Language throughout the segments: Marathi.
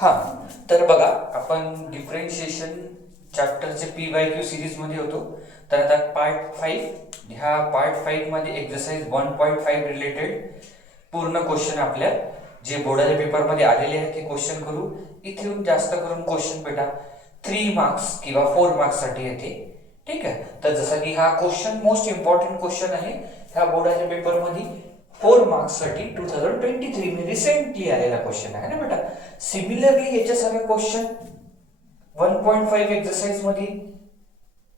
हा, तर बघा आपण डिफरेन्शिएशन चॅप्टरचे PYQ सिरीज मध्ये होतो. तर आता पार्ट 5, ह्या पार्ट 5 मध्ये एक्सरसाइज 1.5 रिलेटेड पूर्ण क्वेश्चन आपल्या जे बोर्डाच्या पेपर मध्ये आलेले आहेत ते क्वेश्चन करू. इथून जास्त करून क्वेश्चन बेटा 3 मार्क्स किंवा 4 मार्क्स साठी येते. ठीक आहे, तर जसं की हा क्वेश्चन मोस्ट इम्पॉर्टंट क्वेश्चन आहे ह्या बोर्डाच्या पेपर मध्ये 4 मार्क्स साठी 2023 में रिसेंटली आलेला क्वेश्चन आहे ना बेटा. सिमिलरली याच्यासारखा क्वेश्चन 1.5 एक्सरसाइज मध्ये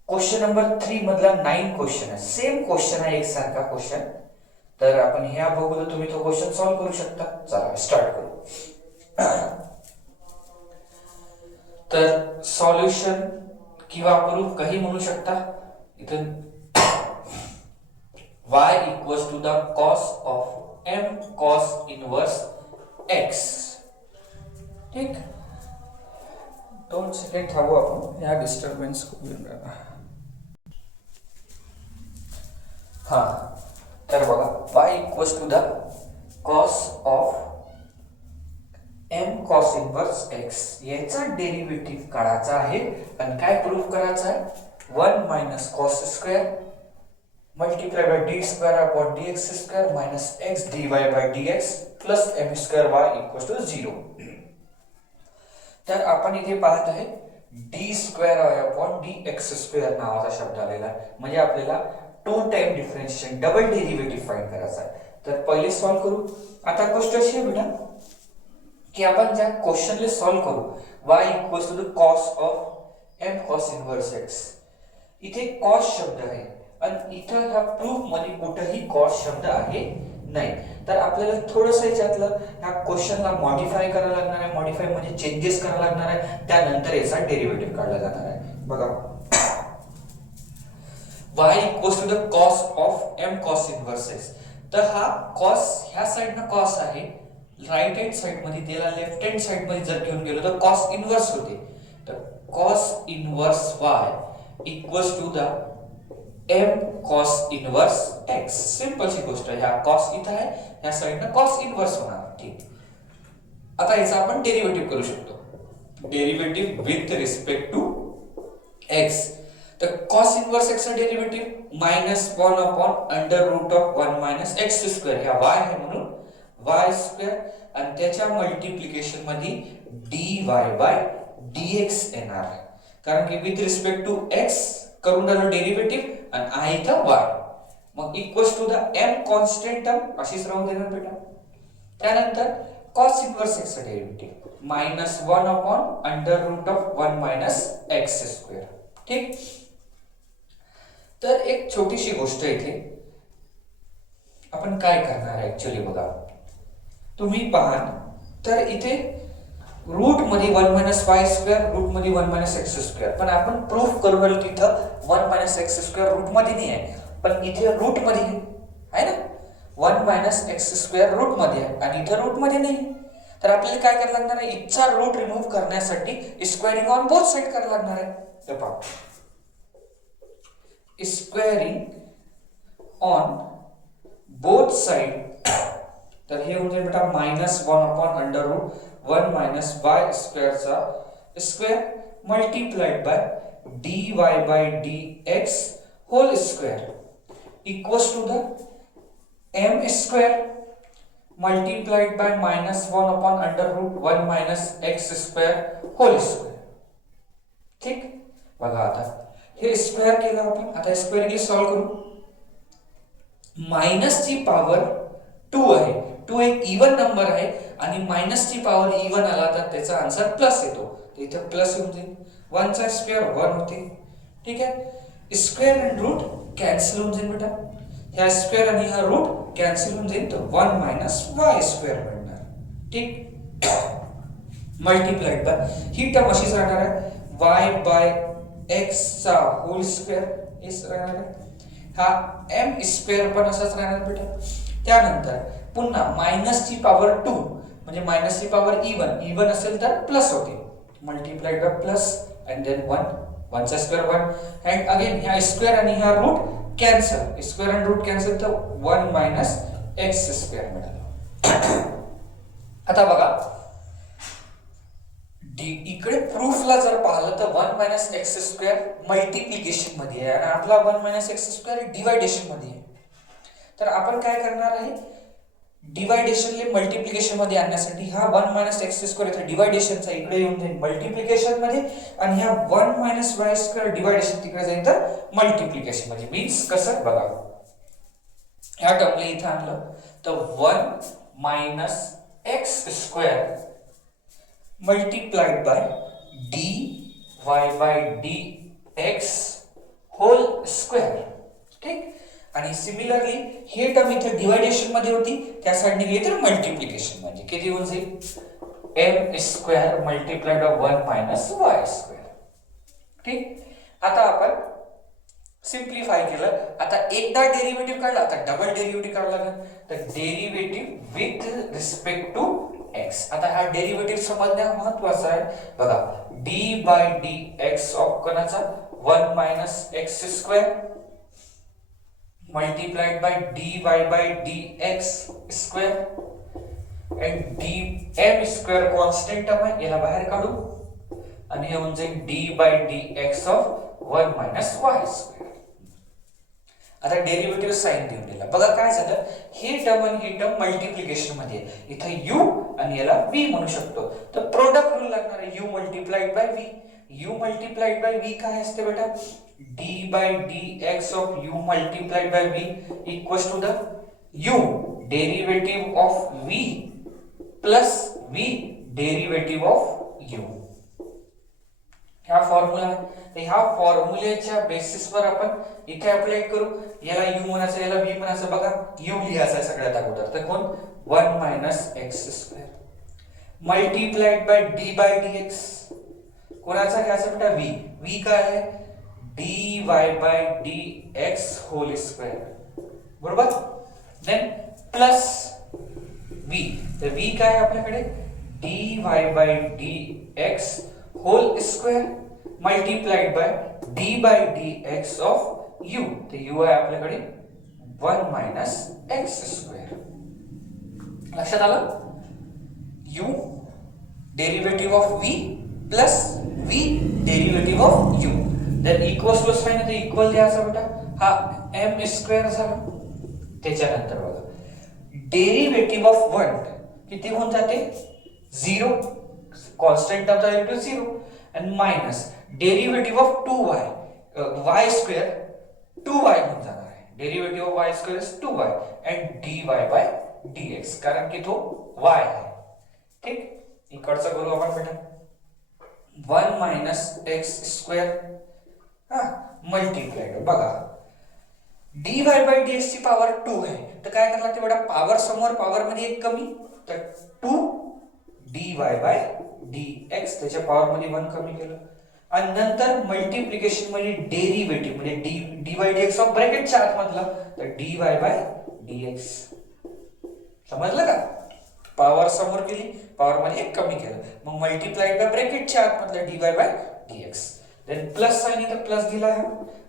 क्वेश्चन नंबर 3 मधला 9 क्वेश्चन आहे. सेम क्वेश्चन आहे, एकसारखा क्वेश्चन. तर आपण ह्या बघू तर तुम्ही तो क्वेश्चन सॉल्व करू शकता. चला स्टार्ट करू. तर सॉल्युशन किंवा प्रूफ काही म्हणू शकता. इथं y equals to the cos of m cos inverse x. ठीक, 2 सेकंड थांबू आपण, या डिस्टर्बन्स खूप येऊन राहिला. हा, तर बघा y equals to the cos of m cos inverse x याचा डेरिव्हेटिव्ह काढायचा आहे आणि काय प्रूफ करायचा आहे. 1 minus cos square multiplied by d square upon dx square minus x dy by dx plus m square y equals to 0. तर आपण इथे पाहत आहे d square upon dx square नावाचा शब्द आलेला आहे. म्हणजे आपल्याला 2 time differentiation double derivative find करायचा आहे. तर पहिले सॉल्व करू. आता गोष्ट अशी आहे बेटा की आपण ज्या क्वेश्चनला सॉल्व करू y equals to the cos of m cos inverse x, इथे cos शब्द आहे आणि इथं ह्या प्रूफ मध्ये कुठेही कॉस शब्द आहे नाही. तर आपल्याला थोडंसं याच्यातलं ह्या क्वेश्चनला मॉडिफाय करायला लागणार आहे. मॉडिफाय म्हणजे चेंजेस करायला लागणार आहे. त्यानंतर याचा डेरिव्हेटिव्ह काढला जाणार आहे. बघा, y equals to the cos of m cos inverse x. तर हा cos ह्या साइडनं cos आहे, राइट हँड साइड मध्ये, त्याला लेफ्ट हँड साइड मध्ये जर घेऊन गेलो तर cos इन्व्हर्स होते. तर cos inverse y equals to the m cos inverse x. Simple सी गोष्ट आहे. ह्या cos इथं आहे, ह्या साइडनं cos इन्वर्स होणार. ठीक, आता याचा आपण डेरिव्हेटिव्ह करू शकतो. Derivative with respect to x. तर cos इन्वर्स x चा derivative -1 upon under root of 1 minus x square. ह्या y आहे म्हणून y स्क्वेअर आणि त्याच्या मल्टिप्लिकेशन मध्ये dy बाय dx येणार. कारण की विथ रिस्पेक्ट टू x करून राहिलो डेरिव्हेटिव्ह आणि आहे इथं y. मग equals to the m constant term अशीच राहून देणार बेटा. त्यानंतर cos इन्व्हर्स x चा derivative -1 upon under root of 1 minus x square. ठीक, तर एक छोटीशी गोष्ट इथे आपण काय करणार आहे ऍक्च्युअली बघा, तुम्ही पहा तर इथे रूट मध्ये 1 मायनस y स्क्वेअर, रूट मध्ये 1 मायनस x स्क्वेअर, पण आपण प्रूफ करू राहिलो तिथं 1 मायनस x स्क्वेअर रूट मध्ये नाही आहे, पण इथे रूट मध्ये आहे ना. 1 मायनस x स्क्वेअर रूट मध्ये आहे आणि इथे रूट मध्ये नाही. तर आपल्याला काय करायला लागणार आहे, इथचा रूट रिमूव्ह करण्यासाठी स्क्वेअरिंग ऑन बोथ साइड करायला लागणार आहे. तर पहा, स्क्वेअरिंग ऑन बोथ साइड. तर हे होऊन जाईल बेटा -1 upon under root 1 minus y square चा square multiplied by dy by dx whole square equals to the m square multiplied by -1 upon under root 1 minus x square whole square. ठीक, बघा आता हे स्क्वेअर केलं आपण. आता स्क्वेअरली सॉल्व करू. मायनस ची पॉवर 2 आहे, 2 एक इवन नंबर आहे आणि मायनस ची पॉवर इवन आला तर त्याचा आन्सर प्लस येतो. तर इथे प्लस येऊन जाईल. 1 चा स्क्वेअर 1 होते. ठीक आहे, स्क्वेअर आणि रूट कॅन्सल होऊन जाईल बेटा. ह्या स्क्वेअर आणि हा रूट कॅन्सल होऊन जाईल, तर 1 मायनस y स्क्वेअर मिळणार. ठीक, मल्टिप्लाइड बाय ही टर्म अशीच राहणार आहे, y बाय x चा होल स्क्वेअर हेच राहणार आहे. हा m स्क्वेअर पण असाच राहणार बेटा. त्यानंतर पुन्हा मायनस ची पॉवर 2 म्हणजे मायनस ची पॉवर इवन असेल तर प्लस होते, multiplied by plus and then 1 चा स्क्वेअर 1 अँड अगेन ह्या स्क्वेअर आणि ह्या रूट कॅन्सल, स्क्वेअर आणि रूट कॅन्सल, तर 1 मायनस x स्क्वेअर मिळाला. आता बघा 1 मायनस एक्स स्क्वेअर मल्टिप्लिकेशन मध्ये आहे आणि आपला 1 मायनस एक्स स्क्वेअर डिवायडेशन मध्ये आहे. तर आपण काय करणार आहे, डिवायडेशनले मल्टिप्लिकेशन मध्ये आणण्यासाठी हा 1 मायनस एक्स स्क्वेअर इथे डिवायडेशनचा इकडे येऊन जाईल मल्टिप्लिकेशन मध्ये आणि ह्या 1 मायनस वाय स्क्वेअर डिवायडेशन तिकडे जाईल तर मल्टिप्लिकेशन मध्ये. मीन्स कसं बघा, ह्या टर्मला इथे आणलं तर 1 minus x square multiplied by d y by d x whole square. ठीक. आणि सिमिलरली हे टर्म इथे डिवायडेशन मध्ये होती, त्या साइडने गेली तर मल्टिप्लिकेशन मध्ये. किती होऊन जाईल m square multiplied by 1 minus y square. ठीक. आता आपण सिंप्लिफाय केलं. आता एकदा डेरिव्हेटिव्ह काढला, आता डबल डेरिव्हेटिव्ह काढला लागेल. तर derivative with respect to x. आता हा डेरिव्हेटिव्ह समजणं महत्त्वाचं आहे. बघा d by d x of कोणाचा 1 minus x square multiplied by d y by d x square and d m square constant term आहे, याला बाहेर काढू आणि हे होऊन जाईल d by d x of 1 minus y square. आता डेरिव्हेटिव्ह साइन देऊन दिला. बघा काय झालं, हे टर्म आणि ही टर्म मल्टिप्लिकेशन मध्ये आहे. इथे u आणि याला v म्हणू शकतो. तर प्रोडक्ट रूल लागणार आहे u multiplied by v. u multiplied by v काय असते बेटा, d by dx of u multiplied by v equals to the u derivative of v plus v derivative of u. हा फॉर्म्युला आहे. तर ह्या फॉर्म्युलेच्या बेसिसवर आपण इथे अप्लाय करू. याला u म्हणायचं, याला v म्हणायचं. बघा u लिहायचा सगळ्यात अगोदर. तर कोण 1 minus x square multiplied by d by dx. कोणाचा घ्यायचा बेटा v. v काय आहे dy by dx whole square. बरोबर. Then plus v. तर v काय आहे आपल्याकडे dy by dx whole square multiplied by d by dx of u. तर u आहे आपल्याकडे 1 minus x square. लक्षात आलं. u derivative of v plus v derivative of u. then equals to साइन आहे, इक्वल द्यायचा बेटा. हा m स्क्वेअर झाला. त्याच्यानंतर बघा डेरिव्हेटिव्ह ऑफ 1 किती होऊन जाते 0, कॉन्स्टंट टर्म झाली टू 0 आणि minus derivative of 2y y square 2y होऊन जाणार आहे. Derivative of y square is 2y and dy by dx कारण की तो y आहे. ठीक. इकडचं करू आपण बेटा 1 मायनस एक्स स्क्वेअर मल्टिप्लाइड. बघा dy by dx ची पॉवर 2 आहे. तर काय करायला लागते बेटा, पॉवर समोर पॉवर मध्ये एक कमी, तर 2 dy by dx त्याच्या पॉवर मध्ये 1 कमी केलं आणि नंतर मल्टिप्लिकेशन मध्ये डेरिव्हेटिव्ह म्हणजे dy by dx ऑफ ब्रॅकेटच्या आत मधला, तर dy by dx. समजलं का. पॉवर समोर केली, पॉवर मध्ये एक कमी केलं, मग मल्टिप्लाइड बाय ब्रॅकेटच्या आत मधला dy by dx. Then plus sign इथं प्लस दिला आहे.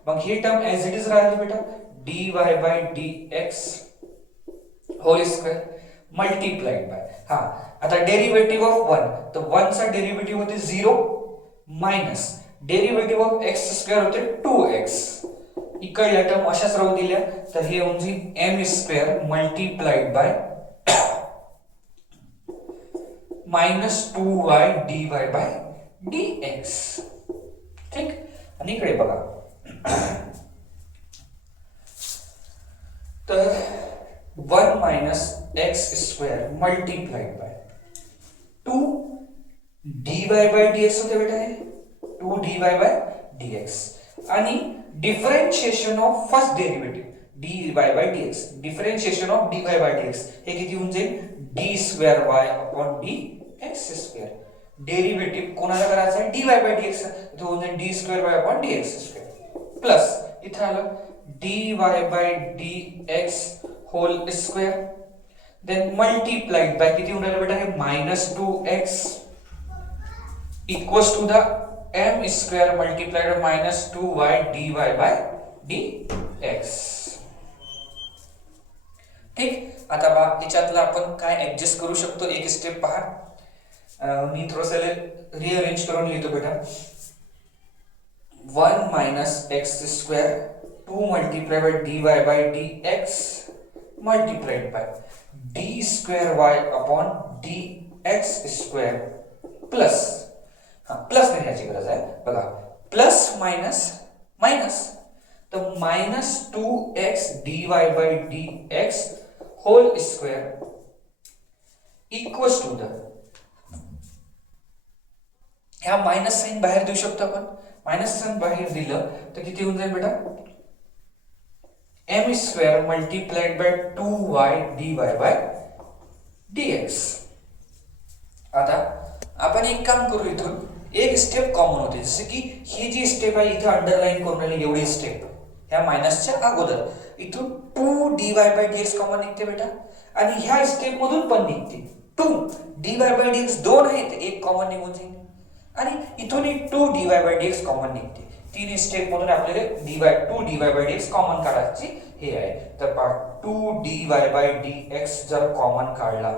मग ही टर्म एज इट इज राहिली बेटा dy by dx whole square multiplied by हा आता डेरिव्हेटिव्ह ऑफ 1. तर 1 चा डेरिव्हेटिव्ह होते 0 minus derivative of x square होते 2x. इकडल्या टर्म अशाच राहू दिल्या. तर हे होऊन जाईल m square multiplied by minus 2y dy by dx. ठीक. आणि इकडे बघा तर 1 minus x square multiplied by 2 dy by dx होते बेटा, हे 2 dy by dx आणि differentiation of first derivative dy by dx. Differentiation of dy by dx हे किती होऊन जाईल d square y upon dx square. Derivative कोणाला करायचा आहे dy by dx, तो होऊन जाईल d square y upon dx square plus इथे आलं dy by dx whole square. Then multiplied by किती होणार बेटा, हे minus 2x equals to the m square multiplied minus 2y dy by dx. ठीक. आता बा याच्यातला आपण काय ऍडजस्ट करू शकतो, एक स्टेप पहा. मी थोडंसं रिअरेंज करून लिहितो बेटा. 1 minus x square 2 multiplied by dy by dx multiplied by d square y upon dx square plus plus नाही याची गरज आहे बघा प्लस मायनस मायनस तर minus 2x dy by dx whole square equals to the ह्या मायनस साइन बाहेर देऊ शकतो आपण मायनस साइन बाहेर दिलं तर किती होऊन जाईल बेटा m square multiplied bye 2y dy by dx आता आपण एक काम करू इथून एक स्टेप कॉमन होते जसे की ही जी स्टेप आहे इथे अंडरलाइन करून आली एवढी स्टेप ह्या मायनसच्या अगोदर इथून 2 dy by dx कॉमन निघते बेटा आणि ह्या स्टेप मधून पण निघते 2 dy by dx दोन आहेत एक कॉमन निघून जाईल आणि इथून 2 dy by dx कॉमन निघते तीन स्टेप मधून आपल्याला 2 dy by dx कॉमन काढायची हे आहे तर 2 dy by dx जर कॉमन काढला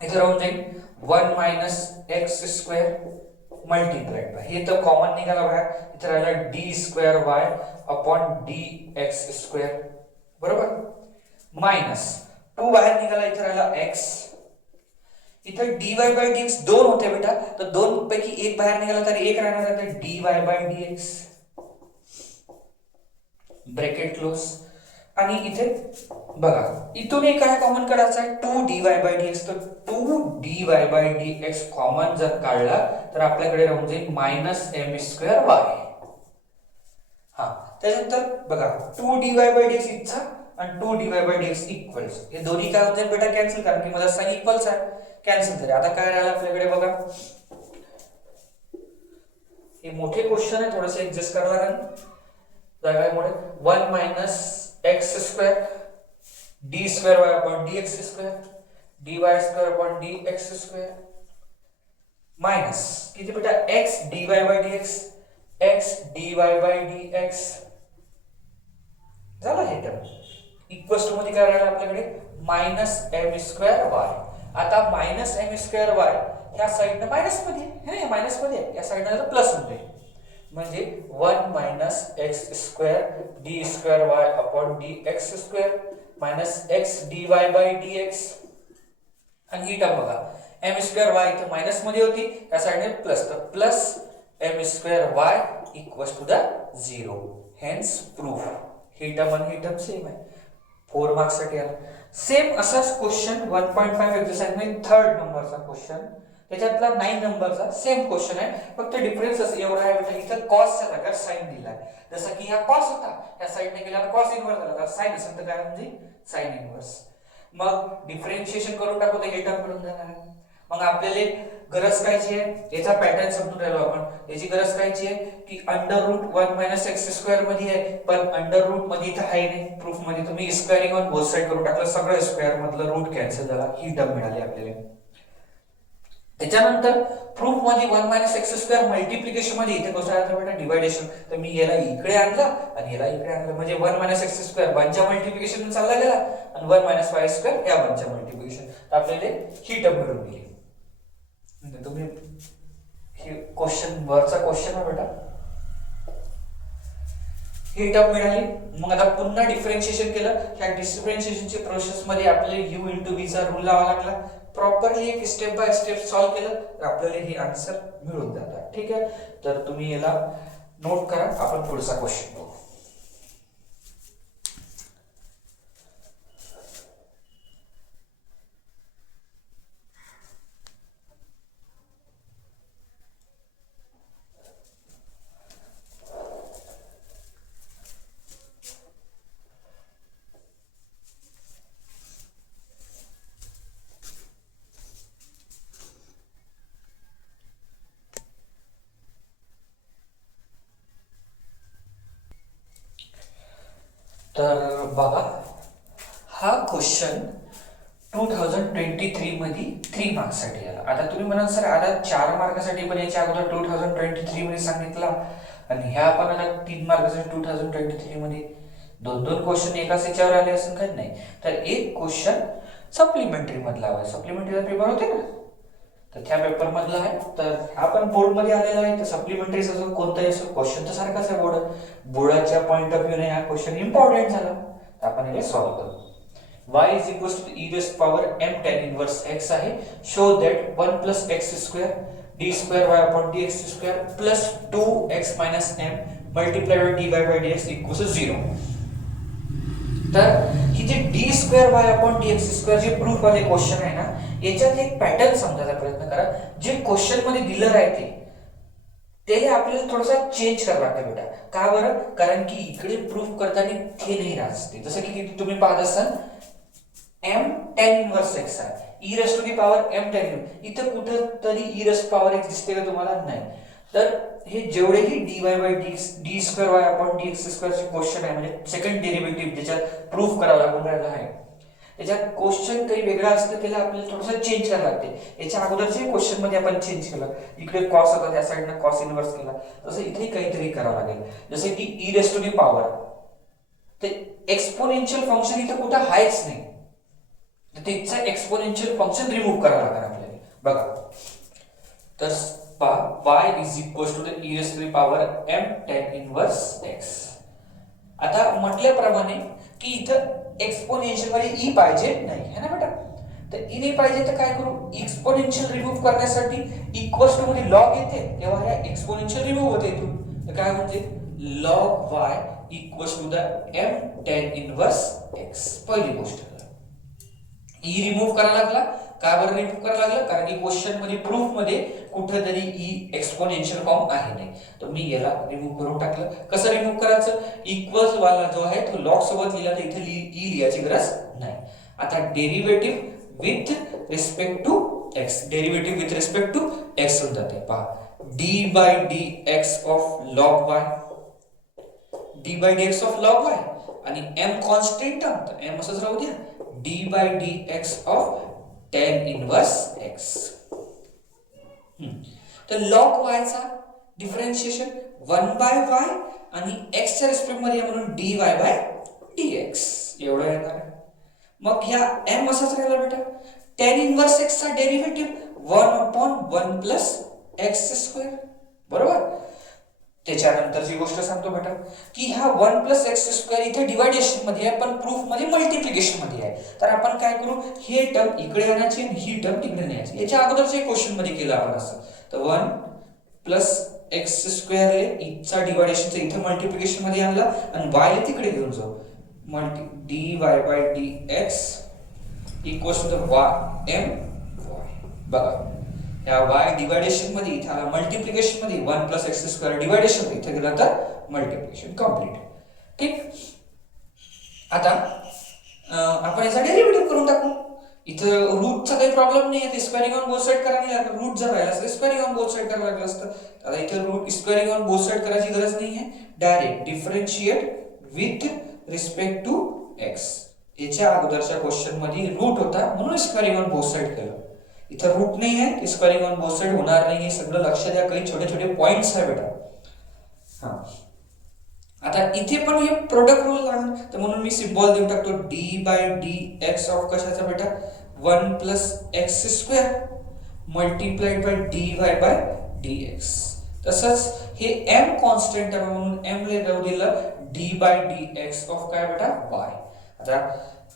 इथे राहून जाईल 1 minus x square multiplied by हे तर कॉमन निघाला बाहेर इथे राहिला d square y upon dx square बरोबर मायनस 2 बाहेर निघाला इथे राहिला x इथे dy by dx दोन होते बेटा तर दोन पैकी एक बाहेर निघाला तर एक राहणार आहे dy by dx bracket close आणि इथे बघा इथून एक काय कॉमन काढायचा आहे 2 dy by dx तर 2 dy by dx कॉमन जर काढला तर आपल्याकडे राहून जाईल -m स्क्वेअर y हा त्यानंतर बघा 2 dy by dx इथचा आणि 2 dy by dx इक्वल्स हे दोन्ही काय होतील बेटा कॅन्सल कारण की माझा साइन इक्वल्स आहे कॅन्सल झाले आता काय राहिलं आपल्याकडे बघा हे मोठे क्वेश्चन आहे थोडंसं ऍडजस्ट करावं लागेल जागामुळे 1 minus x square d square y upon dx square dy square upon dx square minus किती बेटा x dy by dx x dy by dx झालं हे टर्म इक्वल्स टू मध्ये काय राहिलं आपल्याकडे -m square y आता -m square y ह्या साइडने मायनस मध्ये आहे हे मायनस मध्ये या साइडने प्लस मध्ये म्हणजे 1 minus x square d square y upon dx square minus x dy by dx आणि ही टर्म बघा m square y इथे मायनस मध्ये होती या साइडने प्लस तर plus m square y equals to the 0 hence proof he term आणि ही टर्म सेम आहे 4 मार्क्स साठी आला सेम असाच क्वेश्चन 1.5 एक्सरसाइज मध्ये थर्ड नंबरचा क्वेश्चन त्याच्यातला 9 नंबरचा सेम क्वेश्चन आहे फक्त डिफरन्स असं एवढा आहे बेटा इथं कॉस च्या जागा साइन दिलाय जसं की हा कॉस होता या साइडने गेल्यावर कॉस इन्व्हर्स झाला तर साइन असेल तर काय म्हणजे साइन इन्व्हर्स मग डिफरन्शिएशन करून टाकू तर हे टर्म मिळून जाणार आहे मग आपल्याला गरज कायची आहे याचा पॅटर्न समजून राहिलो आपण याची गरज कायची आहे की √1 - x स्क्वेअर मध्ये आहे पण अंडर रूट मध्ये इथे आहे नाही प्रूफ मध्ये तुम्ही स्क्वेअरिंग ऑन बोथ साइड करून टाकलं सगळं स्क्वेअर मधलं रूट कॅन्सल झाला ही टर्म मिळाली आपल्याला त्याच्यानंतर प्रूफ मध्ये 1 - x स्क्वेअर मल्टिप्लिकेशन मध्ये इथे कसं आहे बेटा डिवायडेशन तर मी याला इकडे आणला आणि याला इकडे आणलं म्हणजे 1 - x स्क्वेअर वनच्या मल्टिप्लिकेशन चालला गेला आणि 1 - y स्क्वेअर या वनच्या मल्टिप्लिकेशन तर आपल्याला ही टर्म मिळून गेली म्हणजे तुम्ही हे क्वेश्चन वरचा क्वेश्चन आहे बेटा ही टर्म मिळाली मग आता पुन्हा डिफरन्शिएशन केलं ह्या डिफरन्शिएशनच्या प्रोसेस मध्ये आपल्याला u * v चा रूल लावावा लागला प्रॉपरली एक स्टेप बाय स्टेप सॉल्व केलं तर आपल्याला हे आन्सर मिळून जातात ठीक आहे तर तुम्ही याला नोट करा आपण पुढचा क्वेश्चन बघू तर बघा हा क्वेश्चन 2023 मध्ये 3 मार्क्स साठी आला आता तुम्ही म्हणाल सर आता 4 मार्कासाठी पण याच्या अगोदर 2023 मध्ये सांगितला आणि ह्या पण आता 3 मार्कासाठी 2023 मध्ये दोन क्वेश्चन एकाच याच्यावर आले असं काही नाही तर एक क्वेश्चन सप्लिमेंटरी मधला आहे सप्लिमेंटरीचा पेपर होते ना तर त्या पेपर मधला आहे. तर हा पण बोर्ड मध्ये आलेला आहे. तर सप्लिमेंटरी असो कोणताही असो क्वेश्चन तर सारखाच आहे. बोर्डाच्या पॉइंट ऑफ व्ह्यूने हा क्वेश्चन इम्पॉर्टंट झाला. तर आपण हे सॉल्व्ह करू. y is equals to e raised power m tan inverse x आहे. Show that 1 plus x square d square y upon dx square plus 2x minus m multiplied by dy by dx equals to 0. तर ही जे d square y upon dx square जे प्रूफ वाले क्वेश्चन आहे ना, याच्यात एक पॅटर्न समजायचा प्रयत्न करा. जे क्वेश्चन मध्ये दिलं आहे ते आपल्याला थोडासा चेंज करावं लागतं बेटा. का बरं? कारण की इकडे प्रूफ करताना ते नाही राहते. जसं की तुम्ही पाहत असाल m tan inverse x आहे. e raised to the power m tan inverse. इथं कुठं तरी e raised power x दिसते का तुम्हाला? नाही. तर हे जेवढेही dy by d square y upon dx square चे क्वेश्चन आहे, म्हणजे सेकंड डेरिव्हेटिव्ह ज्याच्यात प्रूफ करावं लागून राहिला आहे, याच्यात क्वेश्चन काही वेगळा असतं, त्याला आपल्याला थोडंसं चेंज करावं लागते. याच्या अगोदरच्या क्वेश्चन मध्ये आपण चेंज केलं. इकडे कॉस होता, त्या साईडनं कॉस इन्व्हर्स केला. तसं इथे काहीतरी करावं लागेल. जसे की e raised to the power, ते एक्सपोनेन्शियल फंक्शन इथं कुठं आहेच नाही. त्याचं एक्सपोनेन्शियल फंक्शन रिमूव्ह करावं लागणार आपल्याला. बघा, तर y is equals to the e raised to the power m tan inverse x. आता म्हटल्याप्रमाणे की इथं एक्सपोनेन्शियल मध्ये e पाहिजे नाही है ना बेटा. तर e नाही पाहिजे तर काय करू? एक्सपोनेन्शियल रिमूव्ह करण्यासाठी इक्वल्स टू मध्ये लॉग येते, तेव्हा हा एक्सपोनेन्शियल रिमूव्ह होते इथून. तर काय म्हणजे log y equals to the m tan inverse x. पहिली गोष्ट e रिमूव्ह करायला लागला. का बरं रिमूव्ह करायला लागला? कारण की क्वेश्चन मध्ये प्रूफ मध्ये कुठेतरी e एक्सपोनेन्शियल फॉर्म आहे नाही. तर मी याला रिमूव्ह करून टाकलं. कसं रिमूव्ह करायचं? इक्वल्स वाला जो आहे तो लॉग सोबत लिहिला, तर इथे e लिहायची गरज नाही. आता derivative with respect to x, derivative with respect to x होऊन जाते. पहा, d by dx of log y, d by dx of log y आणि m कॉन्स्टंट टर्म, तर m असंच राहू द्या. d by dx of tan inverse x. तर log y चा डिफरन्शिएशन 1 by y आणि x च्या रिस्पेक्ट मध्ये म्हणून dy by dx एवढं येणार. मग ह्या m असंच राहिला बेटा. tan inverse x चा derivative 1 upon 1 plus x square. बरोबर. त्याच्यानंतरची गोष्ट सांगतो बेटा की हा 1 plus x square इथे डिवायडेशन मध्ये आहे, पण प्रूफ मध्ये मल्टिप्लिकेशन मध्ये आहे. तर आपण काय करू? हे टर्म इकडे आणायची आणि ही टर्म तिकडे न्यायची. याच्या अगोदरच्या क्वेश्चन मध्ये केलं आपण असं. तर 1 plus x square रे चा डिवायडेशनचा इथे मल्टिप्लिकेशन मध्ये आणला आणि y ला तिकडे घेऊन जाऊ. dy by dx equals to the m y. बघा, या y डिवायडेशन मध्ये इथे आला मल्टिप्लिकेशन मध्ये 1 plus x square डिवायडेशन इथे गेला तर मल्टिप्लिकेशन कंप्लीट. ठीक. आता आपण याचा डेरिव्हेटिव्ह करून टाकू. इथं रूटचा काही प्रॉब्लेम नाही आहे. स्क्वेअरिंग ऑन बोथ साइड करावी लागेल. रूट जर राहिला असतं स्क्वेअरिंग ऑन बोथ साइड करावं लागलं असतं. आता इथे root squaring on both side करायची गरज नाही आहे. Direct differentiate with respect to x. याच्या अगोदरच्या क्वेश्चन मध्ये रूट होता म्हणून स्क्वेअरिंग ऑन बोथ साइड केलं. इथं रूट नाही आहे, स्क्वेअरिंग ऑन बोथ साइड होणार नाही. हे सगळं लक्ष द्या. काही छोटे छोटे पॉइंट्स आहे बेटा. हा, आता इथे पण हे प्रोडक्ट रूल लागणार, तर म्हणून मी सिम्बॉल देऊन टाकतो d by dx ऑफ कशाचा बेटा 1 plus x square multiplied by dy by dx. तसंच हे m कॉन्स्टंट आहे म्हणून m ले राहू दिलं d by dx ऑफ काय बेटा y. आता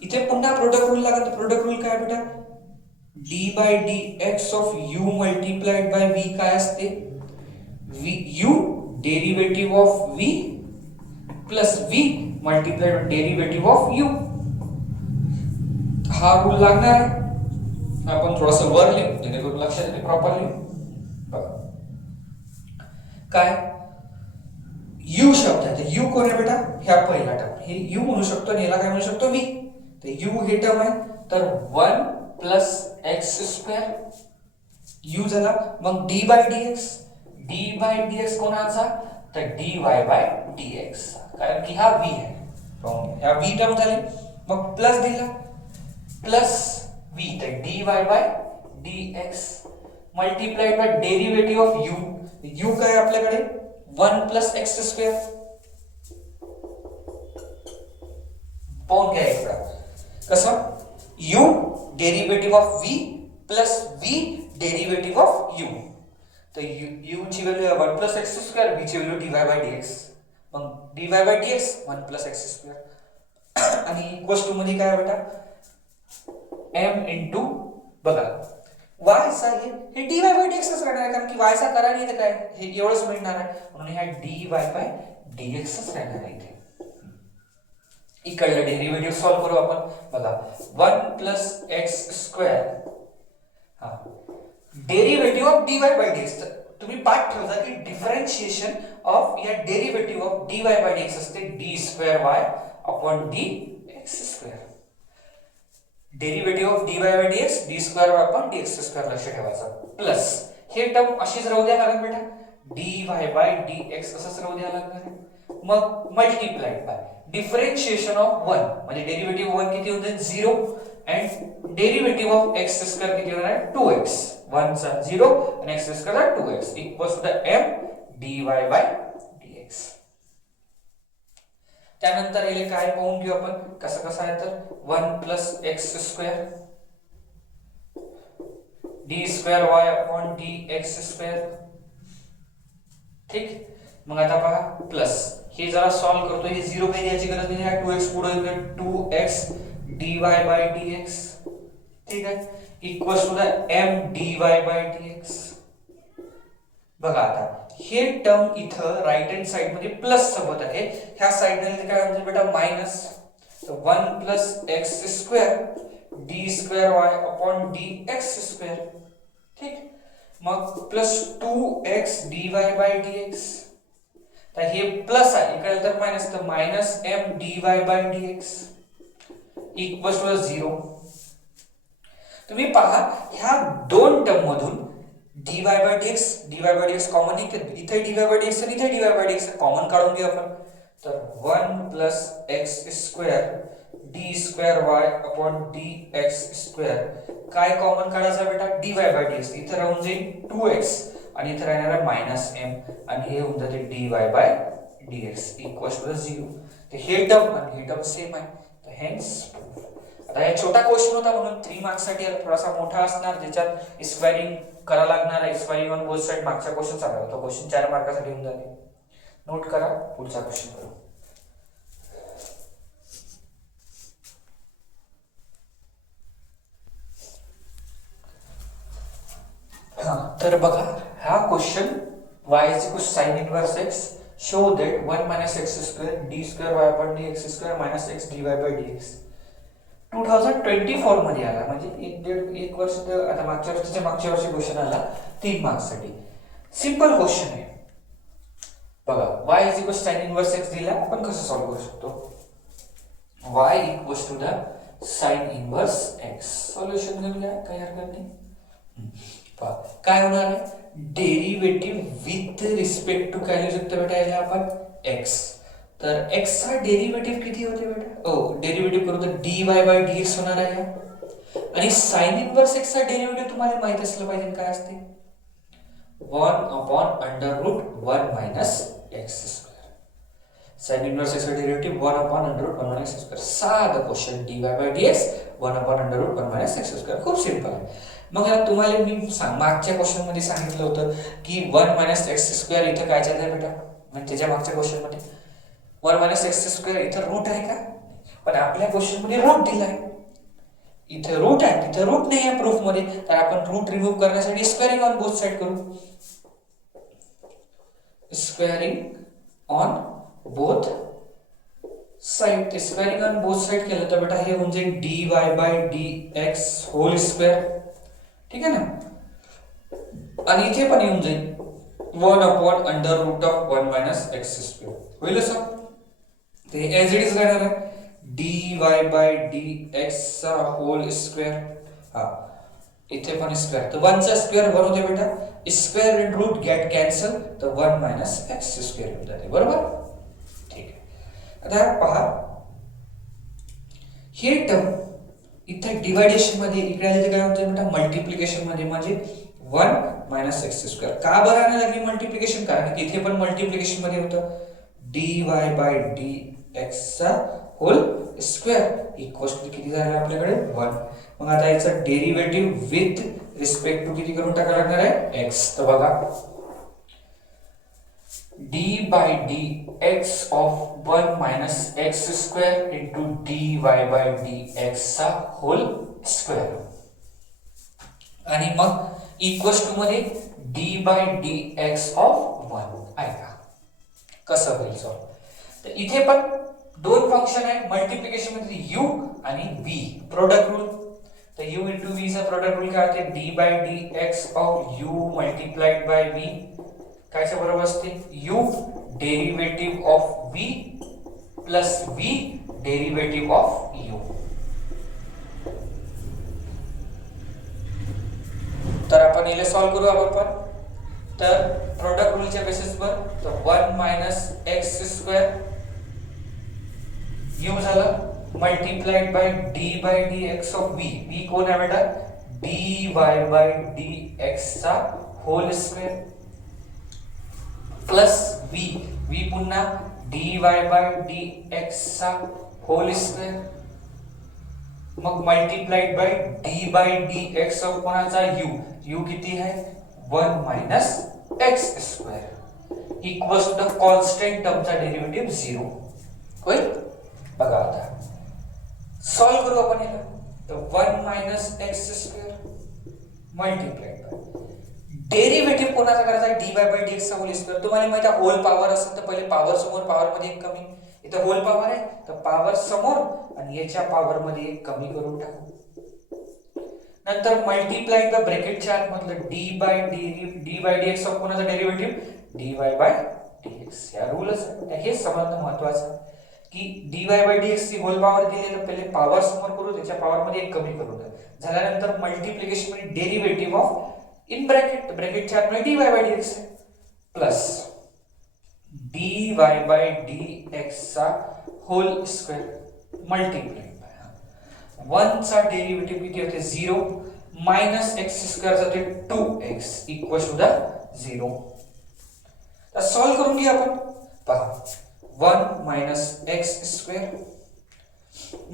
इथे पुन्हा प्रोडक्ट रूल लागत. प्रोडक्ट रूल काय बेटा d by dx of u multiplied by v काय असते u derivative of v plus v multiplied by derivative of u. हा रूल लागणार आहे. आपण थोडंसं वर लिहू जेणेकरून लक्षात येते प्रॉपरली. बघा काय u शब्द आहे. तर u कोण आहे बेटा? ह्या पहिला टर्म. हे u म्हणू शकतो आणि याला काय म्हणू शकतो v. तर u हे टर्म आहे. तर 1 plus x square u झाला. मग d by dx कोणाचा? तर dy by dx, कारण की हा v आहे. ह्या v टर्म झाली. मग प्लस दिला प्लस v, तर dy by dx multiplied bye derivative of u. u काय आपल्याकडे 1 plus x square. पाहून घ्या एकदा कसं u derivative of v plus v derivative of u. तर u ची व्हॅल्यू आहे 1 प्लस एक्स स्क्वेअर, v ची व्हॅल्यू dy बाय dx. मग dy by dx 1 plus x square आणि इक्वल्स टू मध्ये काय आहे बेटा m इंटू बघा y चा हे dy बाय dx च राहणार आहे कारण की y चा करा नाही तर काय हे एवढंच मिळणार आहे म्हणून हा dy बाय dx च राहणार आहे इथे. इकडलं डेरिव्हेटिव्ह सॉल्व करू आपण बघा 1 प्लस एक्स स्क्वेअर हा derivative of dy by dx. तुम्ही पाठ ठेवता की डिफरेंशिएशन ऑफ या derivative of dy by dx असते d square y upon dx square. Derivative of dy by dx d square y upon dx square लक्ष ठेवायचं प्लस हे टर्म अशीच राहू द्या लागेल बेटा dy बाय dx असंच राहू द्या लागणार मग मल्टिप्लाइड बाय डिफरेंशिएशन ऑफ 1 म्हणजे डेरिव्हेटिव्ह 1 किती होते 0 and derivative of x square किती होणार आहे 2x. 1 चा 0 आणि x square 2x equals to the m dy by dx. त्यानंतर याले काय पाहून घेऊ आपण कसं कसं आहे तर 1 plus x square d square y upon dx square. ठीक मग आता पहा प्लस हे जरा सॉल्व करतो हे 0 काही द्यायची गरज नाही आहे 2x पुढे येईल 2x dy बाय dx. ठीक आहे equals to the m dy by dx. बघा आता हे टर्म इथं राइट हँड साइड मध्ये प्लस सोबत आहे ह्या साइडने काय होतं बेटा मायनस. तर 1 plus x square d square y upon dx square. ठीक मग plus 2x dy by dx. तर हे प्लस आहे इकडे तर मायनस तर minus m dy by dx equals to 0. तुम्ही पहा ह्या दोन टर्म मधून dy बाय dx कॉमन इथे dy बाय dx आणि इथे dy बाय dx कॉमन काढून घेऊ आपण. तर 1 plus x square d square y upon dx square काय कॉमन काढायचा बेटा dy बाय dx इथे राहून जाईल 2x आणि इथे राहणार आहे मायनस m आणि हे होऊन जाते dy by dx equals to 0. तर हे टर्म आणि हे टर्म सेम आहे तर हेन्स. आता हे छोटा क्वेश्चन होता म्हणून 3 मार्क्स साठी थोडासा मोठा असणार ज्याच्यात स्क्वेअरिंग करा लागणार आहे. स्क्वेअरिंग ऑन बोथ साइड मागचा क्वेश्चन चांगला होता क्वेश्चन 4 मार्कासाठी होऊन जाते. नोट करा पुढचा क्वेश्चन करू. तर बघा हा question y is equal to sin inverse x show that 1 minus x square d square y upon dx square minus x dy by dx 2024 मध्ये आला म्हणजे एक वर्ष आता मागच्या वर्षी क्वेश्चन आला 3 मार्क्स साठी. सिंपल क्वेश्चन आहे बघा y is equal to sin inverse x दिला आपण कसं सॉल्व करू शकतो y equals to the sin inverse x. Solution घेऊया काही हरकत नाही. काय होणार आहे डेरिव्हेटिव्ह विथ रिस्पेक्ट टू काय लिहू शकतो बेटा याला आपण x. तर x चा डेरिव्हेटिव्ह किती होते बेटा डेरिव्हेटिव्ह करू तर dy बाय dx होणार आहे आणि sin इनव्हर्स x चा डेरिव्हेटिव्ह तुम्हाला माहित असलं पाहिजे काय असते 1 upon under root 1 minus x square. sin inverse x चा derivative 1 upon under root 1 minus x square. साधा question dy by dx 1 upon under root 1 minus x square. खूप सिंपल आहे. मग तुम्हाला मी मागच्या क्वेश्चन मध्ये सांगितलं होतं की 1 मायनस x स्क्वेअर इथं काय आहे बेटा म्हणजे त्याच्या मागच्या क्वेश्चन मध्ये 1 मायनस x स्क्वेअर इथं रूट आहे का पण आपल्या क्वेश्चन मध्ये रूट दिलाय इथे रूट आहे तिथे रूट नाही आहे प्रूफ मध्ये. तर आपण रूट रिमूव्ह करण्यासाठी स्क्वेअरिंग ऑन बोथ साइड करू. Squaring on both side squaring on both side केलं तर बेटा हे म्हणजे dy by dx whole square. ठीक आहे ना आणि इथे पण येऊन जाईल 1 upon under root of 1 minus x square होईल असं. ते एज इट इज राहणार आहे dy बाय dx चा होल स्क्वेअर. हा इथे पण स्क्वेअर तर 1 चा स्क्वेअर 1 होते बेटा square and root get cancel तर 1 मायनस x स्क्वेअर होत जाते बरोबर. ठीक आहे आता पहा हे टर्म इथे डिवायडेशन मध्ये इकडे आले काय होतं बेटा मल्टिप्लिकेशन मध्ये म्हणजे 1 मायनस x स्क्वेअर. का बरं आणायला लागली मल्टिप्लिकेशन कारण की इथे पण मल्टिप्लिकेशन मध्ये होतं dy बाय चा होल स्क्वेअर इक्वल्स टू किती झालं आपल्याकडे 1. मग आता याचं डेरिव्हेटिव्ह विथ रिस्पेक्ट टू किती करून टाकायला लागणार आहे x. तर बघा d by dx of 1 minus x square into dy by dx चा होल स्क्वेअर आणि मग इक्वल्स टू मध्ये d by dx of 1. ऐका कसं होईल सॉल्व. तर इथे पण दोन फंक्शन आहे मल्टिप्लिकेशन मध्ये u आणि v प्रोडक्ट रूल. तर u into v चा प्रोडक्ट रूल काय होते d by dx of u multiplied by v कायच्या बरोबर असते u derivative of v plus v derivative of u. तर आपण याला सॉल्व करू आपण. तर प्रोडक्ट रूलच्या बेसिसवर तर 1 मायनस एक्स स्क्वेअर u झालं multiplied by d by dx of v. v कोण आहे बेटा dy बाय dx चा होल स्क्वेअर प्लस v पुन्हा dy बाय dx चा होल स्क्वेअर मग multiplied by d by dx of कोणाचा u किती आहे 1 minus x square equals to the constant टर्मचा डेरिव्हेटिव्ह 0 होईल. बघा आता सॉल्व करू आपण याला. तर 1 minus x square multiplied bye derivative कोणाचा करायचा आहे dy बाय dx चा होल स्क्वेअर. तुम्हाला माहिती आहे होल पॉवर असेल तर पहिले पॉवर समोर पॉवर मध्ये एक कमी. इथं होल पॉवर आहे तर पॉवर समोर आणि याच्या पॉवर मध्ये एक कमी करून टाकू. नंतर मल्टिप्लाइड बाय ब्रॅकेटच्या आत मधलं d बाय dx ऑफ कोणाचा डेरिव्हेटिव्ह dy बाय dx. या रूलच आहे हे समजणं महत्त्वाचं की dy बाय dx ची होल पॉवर दिली तर पहिले पॉवर समोर करू त्याच्या पॉवर मध्ये एक कमी करू. झाल्यानंतर मल्टिप्लिकेशन मध्ये डेरिव्हेटिव्ह ऑफ इन ब्रॅकेटच्या आत मध्ये dy by dx plus dy by dx चा होल स्क्वेअर मल्टिप्लाइड 1 चा डेरिव्हेटिव्ह किती होते 0 मायनस x स्क्वेअर जाते 2x इक्वल्स टू द 0. तर सॉल्व करून घ्या आपण. पहा 1 minus x square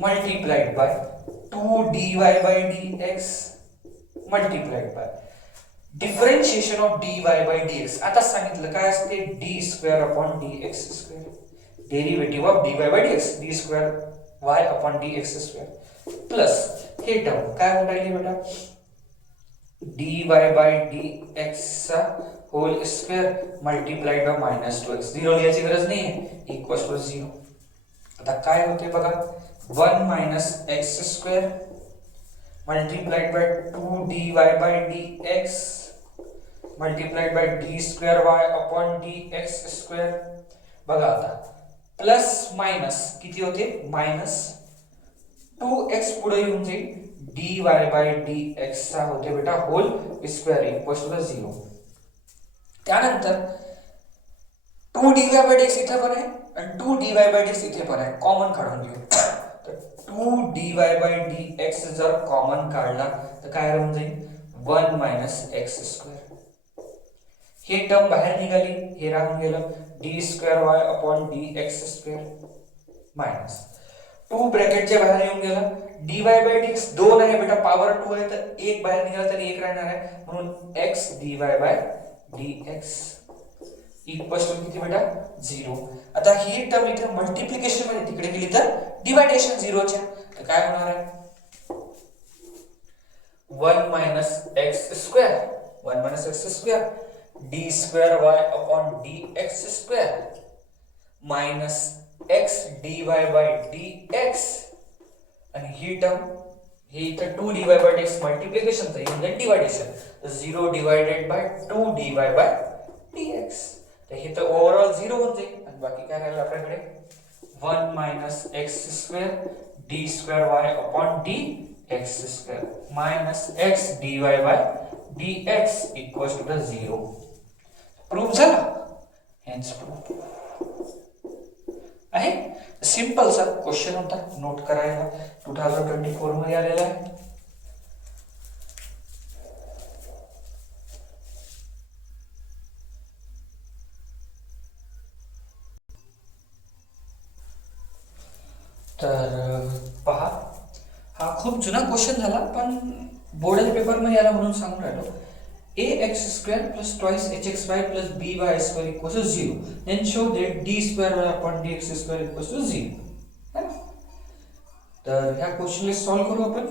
multiplied by 2 dy by dx multiplied by differentiation of dy by dx. आता सांगितलं काय असते d square upon dx square derivative of dy by dx d square y upon dx square plus हे टर्म काय होऊन राहिली बेटा dy बाय dx चा whole square multiplied by minus 2x. 0 लिहायची गरज नाही आहे इक्वल्स टू 0. आता काय होते बघा 1 minus x square multiplied by 2 dy by dx multiplied by d square y upon dx square. बघा आता प्लस मायनस किती होते मायनस 2x पुढे येऊन जाईल dy बाय dx चा होते बेटा होल स्क्वेअर इक्वल्स टू 0. त्यानंतर 2dy बाय dx इथे पण आहे आणि 2dy बाय dx इथे पण आहे कॉमन काढून घेऊ. तर 2dy बाय dx जर कॉमन काढला तर काय राहून जाईल 1 मायनस x स्क्वेअर. हे टर्म बाहेर निघाली हे राहून गेलं d square y upon dx square minus 2 ब्रॅकेटच्या बाहेर येऊन गेला dy बाय dx 2 आहे बेटा पॉवर 2 आहे तर 1 बाहेर निघाला तर 1 राहणार आहे म्हणून x dy by dx equals to किती बेटा 0. आता ही टर्म इथे मल्टिप्लिकेशन मध्ये तिकडे गेली तर डिव्हायडेशन 0 च्या तर काय होणार आहे 1 minus x square d square y upon dx square minus x dy by dx आणि ही टर्म हे इथे 2 dy बाय dx मल्टिप्लिकेशन तर येईल डिव्हायडेशन तर 0 divided by 2 dy by dx. तर हे तर ओव्हरऑल 0 होऊन जाईल आणि बाकी काय राहिलं आपल्याकडे 1 minus x square d square y upon dx square minus x dy by dx equals to 0. Proof झाला हेन्स प्रूफ आहे. सिंपल सा क्वेश्चन होता नोट करायला 2024 मध्ये आलेला आहे. तर पहा, हा खूप जुना क्वेश्चन झाला, पण बोर्डाच्या पेपरमध्ये आला म्हणून सांगून राहिलो. ax² plus twice hxy plus by² equals to 0. Then show that d² upon dx² equals to 0. है ना? तर ह्या क्वेश्चनला सॉल्व्ह करू आपण.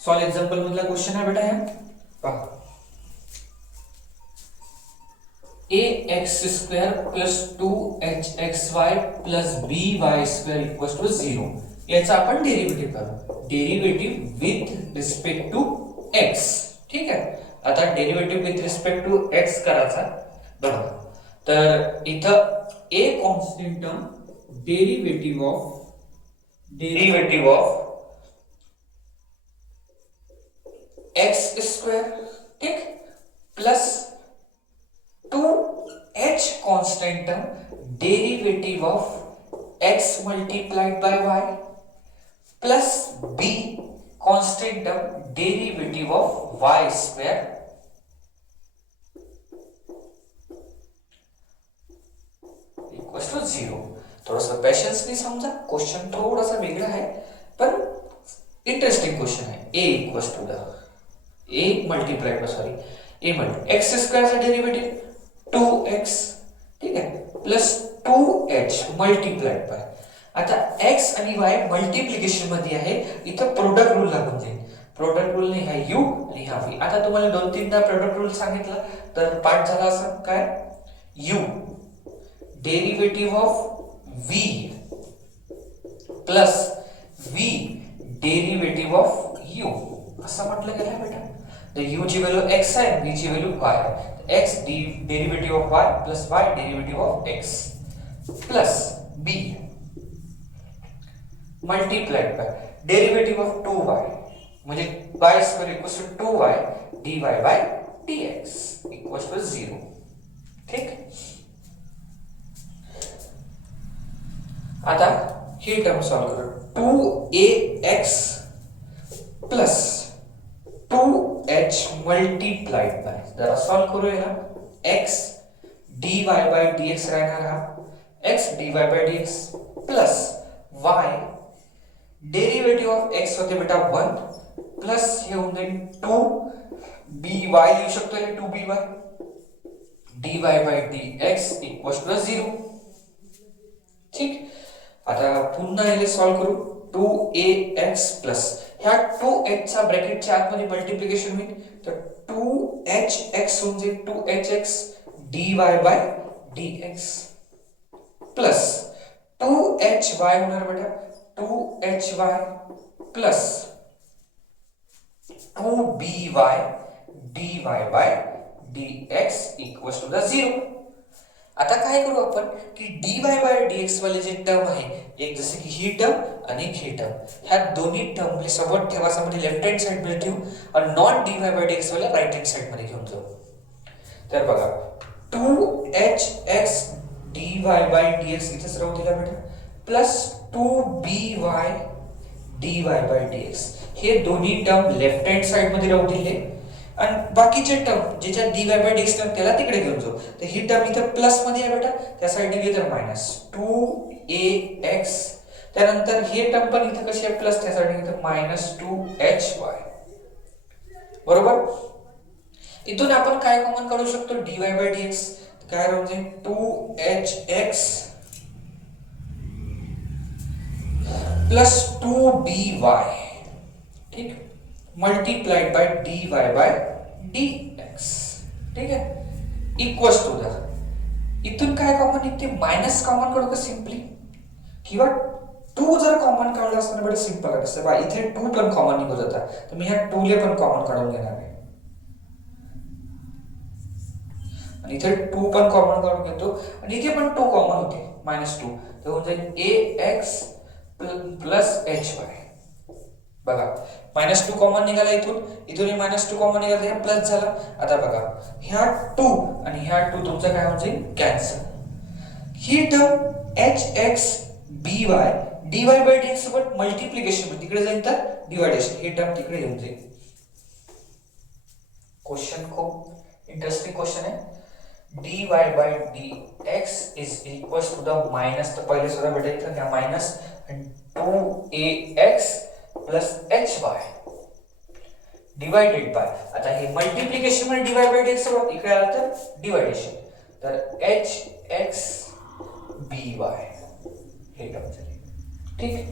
सॉल्व एक्झाम्पल मधला क्वेश्चन आहे बेटा. हा पहा, ax² plus 2hxy plus by² equals to 0. याचा आपण डेरिव्हेटिव्ह करू. Derivative with respect to x. ठीक आहे. आता derivative with respect to x करायचा. बरोबर. तर इथं a constant term derivative of x², ठीक, plus 2h constant term derivative of x multiplied by y plus b constant term derivative of y² equals to 0. थोडासा पेशन्सनी समजा. क्वेश्चन थोडासा वेगळा आहे, पण इंटरेस्टिंग क्वेश्चन आहे. a equals to a multiplied x² चा डेरिव्हेटिव्ह 2x, ठीक आहे, प्लस 2h मल्टीप्लाइड बाय. आता x आणि y मल्टिप्लिकेशन मध्ये आहे, इथं प्रोडक्ट रूल लागून जाईल. प्रोडक्ट रूल ने हा u आणि हा v. आता तुम्हाला 2-3दा प्रोडक्ट रूल सांगितलं तर पाठ झाला असं काय, u derivative of v plus v derivative of u असं म्हटलं गेलं बेटा. तर u ची व्हॅल्यू x आहे, v ची व्हॅल्यू y आहे. x derivative of y plus y derivative of x plus b multiplied by derivative of 2y म्हणजे y² equals to 2y dy by dx equals to 0. ठीक. आता ही टर्म सॉल्व करू. 2ax plus 2h multiplied by, जरा सॉल्व करूया. x dy बाय dx राहणार हा x dy by dx plus y derivative of x होते बेटा 1 प्लस हे होऊन जाईल 2by लिहू शकतो, 2by dy by dx equals to 0. ठीक. आता पुन्हा याला सॉल्व करू. 2ax प्लस ह्या 2h चा ब्रॅकेटच्या आतमध्ये मल्टिप्लिकेशन होईल, तर 2hx होऊन जाईल 2hx dy by dx plus 2hy होणार बेटा 2hy plus 2by dy by dx equals to 0. आता काय करू आपण की dy बाय dx वाले जे टर्म आहे, एक जसे की ही टर्म आणि ही टर्म, ह्या दोन्ही टर्म सोबत ठेवायचा, म्हणजे लेफ्ट हँड साइड मध्ये ठेवू आणि नॉन dy बाय dx वाला राइट हँड साइड मध्ये घेऊन जाऊ. तर बघा 2hx dy बाय dx इथेच राहू दिला बेटा plus 2by dy by dx. हे दोन्ही टर्म लेफ्ट हँड साइड मध्ये राहू दिले आणि बाकीचे टर्म ज्याच्या dy बाय dx टर्म त्याला तिकडे घेऊन जाऊ. तर ही टर्म इथे प्लस मध्ये आहे बेटा, त्या साइडने गेली तर मायनस 2ax. त्यानंतर हे टर्म पण इथे कशी आहे प्लस, त्या साइडने गेली तर मायनस 2hy. बरोबर. इथून आपण काय कॉमन काढू शकतो dy बाय dx. काय राहून जाईल 2hx प्लस 2by, ठीक, multiplied by dy by dx. ठीक आहे, इक्वल्स टू द. इथून काय कॉमन निघते, मायनस कॉमन काढू का सिंपली, किंवा 2 जर कॉमन काढला असता बेटा सिंपल आहे. बा इथे 2 पण कॉमन निघत होता, तर मी ह्या 2 ले पण कॉमन काढून घेणार आहे आणि इथे 2 पण कॉमन काढून घेतो आणि इथे पण 2 कॉमन होते -2, तर होऊन जाईल ax प्लस hy. बघा -2 कॉमन निघाला इथून -2 कॉमन निघाला, हे प्लस झाला. आता बघा ह्या 2 आणि ह्या 2 तुमचं काय होऊन जाईल कॅन्सल. ही term hx by dy by dx सोबत मल्टिप्लिकेशन मध्ये तिकडे जाईल तर डिवायडेशन, ही टर्म तिकडे येऊन जाईल. क्वेश्चन खूप इंटरेस्टिंग क्वेश्चन आहे. dy by dx is equals to the minus, तर पहिले सुद्धा बेटा इथं घ्या माइनस आणि 2ax plus hy divided by, आता हे मल्टिप्लिकेशन मध्ये डिवाइड बाय dx सोबत इकडे आलं तर डिवायडेशन, तर hx by हे टर्म झाली. ठीक आहे,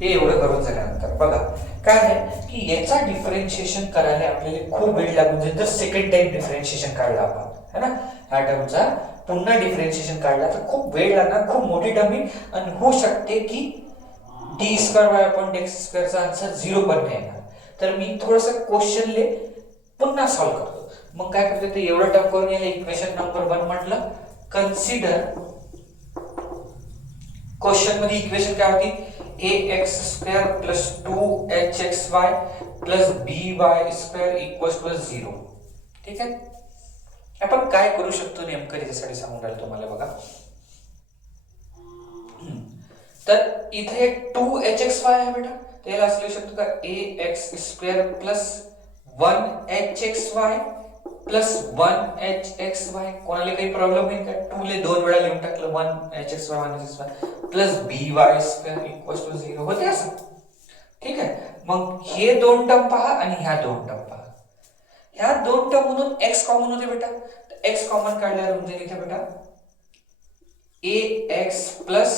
हे एवढं करून झाल्यानंतर बघा काय आहे की याचा डिफरेंशिएशन करायला आपल्याला खूप वेळ लागून जाईल जर सेकंड टाइम डिफरेंशिएशन काढला आपण, है ना. ह्या टर्मचा पुन्हा डिफरेंशिएशन काढला तर खूप वेळ लागणार, खूप मोठी टर्म आहे आणि होऊ शकते की D square by upon dx स्क्वेअरचा आन्सर 0 पण नाही येणार. तर मी थोडंसं क्वेश्चनले पुन्हा सॉल्व करतो. मग काय करतो ते एवढं टर्म करून याला इक्वेशन नंबर 1 म्हटलं. कन्सिडर क्वेश्चन मध्ये इक्वेशन काय होती ax square plus 2hxy plus by square equals to 0. ठीक आहे, आपण काय करू शकतो नेमकं त्याच्यासाठी सांगून राहिलो तुम्हाला बघा. तर इथे एक 2hxy आहे बेटा, त्याला असं लिहू शकतो का ax square plus 1hxy plus 1hxy. कोणाला काही प्रॉब्लेम होईल का? 2 ले 2 वेळा लिहून टाकलं 1hxy 1hxy plus by square equals to 0 होते असं. ठीक आहे, मग हे दोन टर्म पहा आणि ह्या दोन टर्म पहा. ह्या दोन टर्म मधून x कॉमन होते बेटा, तर x कॉमन काढल्यावर होऊन जाईल इथे बेटा ax प्लस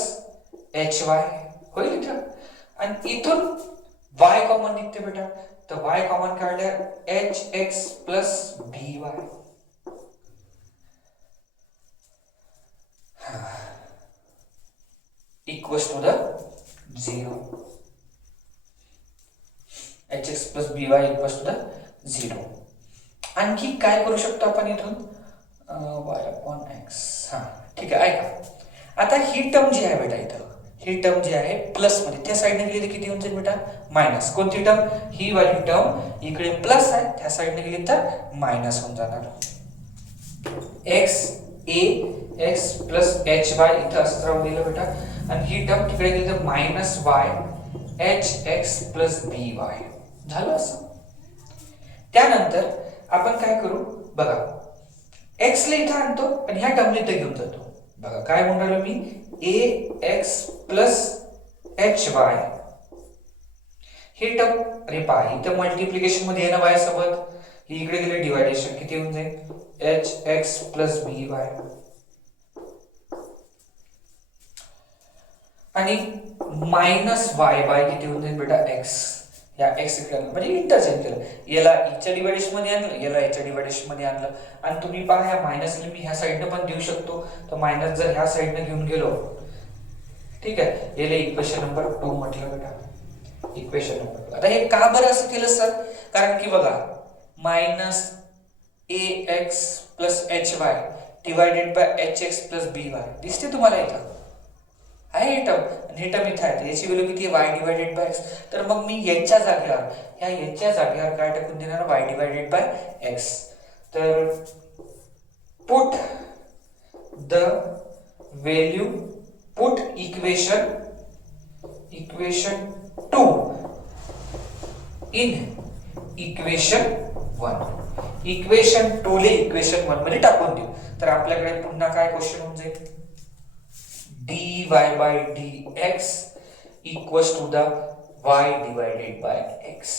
hy होईल इथं, आणि इथून y कॉमन निघते बेटा, तर y कॉमन काढल्यावर hx plus by equals to the 0. hx plus by equals to the 0. आणखी काय करू शकतो आपण इथून y अपॉन x. हा ठीक आहे, ऐका आता ही टर्म जी आहे बेटा इथं, ही टर्म जी आहे प्लस मध्ये त्या साइडने गेली तर किती होऊन जाईल बेटा मायनस. कोणती टर्म? ही वाली टर्म इकडे प्लस आहे, त्या साइडने गेली तर मायनस होऊन जाणार. x ax प्लस hy इथं असं राहून दिलं बेटा, आणि ही टर्म तिकडे गेली तर minus y hx plus by झालं असं. त्यानंतर आपण काय करू बघा, x ला इथं आणतो आणि ह्या टर्मला इथं घेऊन जातो. बघा काय म्हणून राहिलो मी ax प्लस hy हे टर्म, अरे पहा इथं मल्टिप्लिकेशन मध्ये आहे ना y सोबत, ही इकडे गेले डिवायडेशन, किती होऊन जाईल hx प्लस by आणि मायनस y बाय किती होऊन जाईल बेटा x. या x इकडे म्हणजे इंटरचेंज केलं, याला याच्या डिवायडेशन मध्ये आणलं, याला याच्या डिवायडेशन मध्ये आणलं, आणि तुम्ही पहा ह्या मायनसला मी ह्या साइडने पण देऊ शकतो, तर मायनस जर ह्या साइडने घेऊन गेलो, ठीक आहे, याला इक्वेशन नंबर 2 म्हटलं बेटा, इक्वेशन नंबर 2. आता हे का बरं असं केलं सर? कारण की बघा minus ax plus hy divided by hx plus by दिसते तुम्हाला इथं आहे हे टर्म, आणि हे टर्म इथं आहे, याची व्हॅल्यू किती आहे y डिवायडेड बाय x. तर मग मी याच्या जागेवर काय टाकून देणार y डिवायडेड बाय x. तर put the value, put equation 2 in equation 1. Equation 2 ले इक्वेशन 1 मध्ये टाकून देऊ, तर आपल्याकडे पुन्हा काय क्वेश्चन होऊन जाईल dy by dx equals to the y divided by x.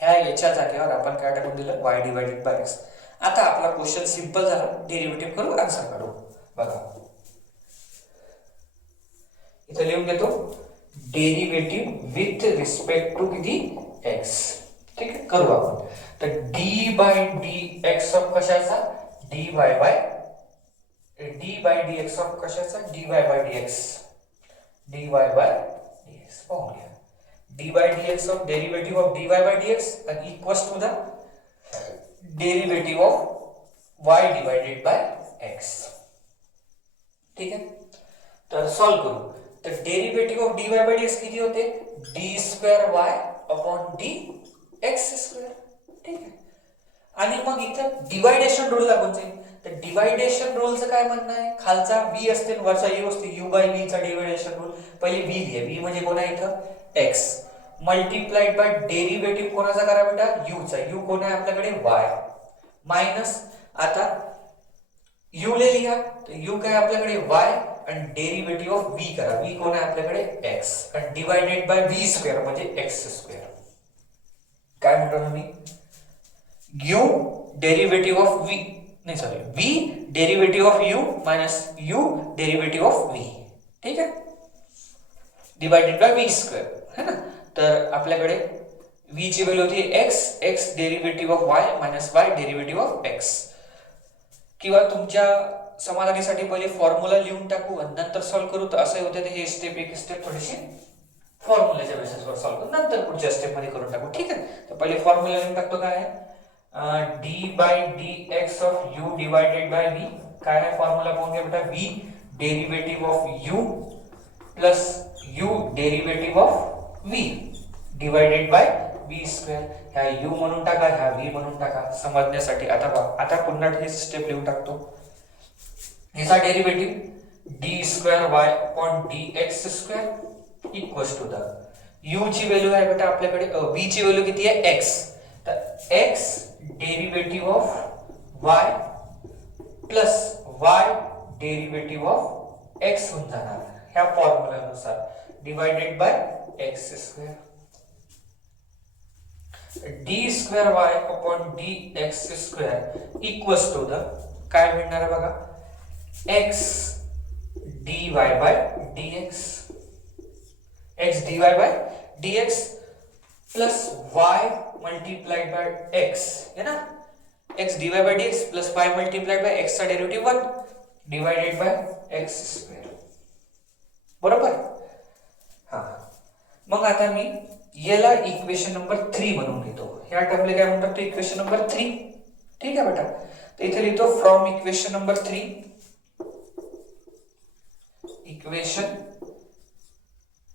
ह्या याच्या जागेवर आपण काय टाकून दिलं y divided by x. आता आपला क्वेश्चन सिंपल झाला, डेरिव्हेटिव्ह करू, आन्सर काढू. बघा इथे लिहून घेतो डेरिव्हेटिव्ह विथ रिस्पेक्ट टू किती x. ठीक आहे, करू आपण. तर dy by dx ऑफ कशाचा dy by d by dx of कशाचा dy by dx, dy by dx पाहून घ्या. d by dx of derivative of dy by dx and equals to the derivative of y divided by x. ठीक आहे, तर सॉल्व करू. तर derivative of dy by dx किती होते d square y upon dx square. ठीक आहे, आणि मग इथं डिवायडेशन रूल लागून जाईल. तर डिवायडेशन रूलचं काय म्हणणं आहे, खालचा v असते वरचा u असते, u बाय v चा डिवायडेशन रूल. पहिले v लिहा, v म्हणजे कोण आहे इथं x मल्टिप्लाइड बाय डेरिव्हेटिव्ह कोणाचा करा बेटा u चा, u कोण आहे आपल्याकडे y मायनस, आता u ले लिहा, तर u काय आपल्याकडे y आणि डेरिव्हेटिव्ह ऑफ v करा. v कोण आहे आपल्याकडे x आणि डिवाइडेड बाय v स्क्वेअर म्हणजे x स्क्वेअर. काय म्हणतो मी u डेरिव्हेटिव्ह ऑफ v नाही sorry v derivative of u minus u derivative of v. ठीक आहे, डिवाइडेड बाय v स्क्वेअर है ना. तर आपल्याकडे v ची व्हॅल्यू होती x, x derivative of y minus y derivative of x. किंवा तुमच्या समाधानीसाठी पहिले फॉर्म्युला लिहून टाकू आणि नंतर सॉल्व्ह करू, तर असं होते. हे स्टेप एक स्टेप थोडीशी फॉर्म्युलाच्या बेसिसवर सॉल्व्ह करू, नंतर पुढच्या स्टेप मध्ये करून टाकू. ठीक आहे, तर पहिले फॉर्म्युला लिहून टाकतो. काय आहे d by dx of u divided by v. काय आहे फॉर्म्युला पाहून घ्या बेटा. v derivative of u plus u derivative of v divided by v square. ह्या u म्हणून टाका, ह्या v म्हणून टाका समजण्यासाठी. आता पुन्हा हे स्टेप लिहून टाकतो. ह्याचा derivative d square y upon dx square equals to the u ची व्हॅल्यू आहे बेटा आपल्याकडे, v ची व्हॅल्यू किती आहे x. तर x derivative of y plus y derivative of x होऊन जाणार ह्या फॉर्म्युलानुसार divided by x square. d square y upon dx square equals to the काय मिळणार आहे बघा x dy by dx, x dy by dx plus y multiplied by x है ना. x dy by dx plus y multiplied by x चा derivative 1 divided by x square. बरोबर. हा, मग आता मी याला इक्वेशन नंबर 3 म्हणून घेतो. ह्या टर्मला काय म्हणतात, इक्वेशन नंबर 3. ठीक आहे बेटा, तर इथे लिहितो फ्रॉम इक्वेशन नंबर 3, इक्वेशन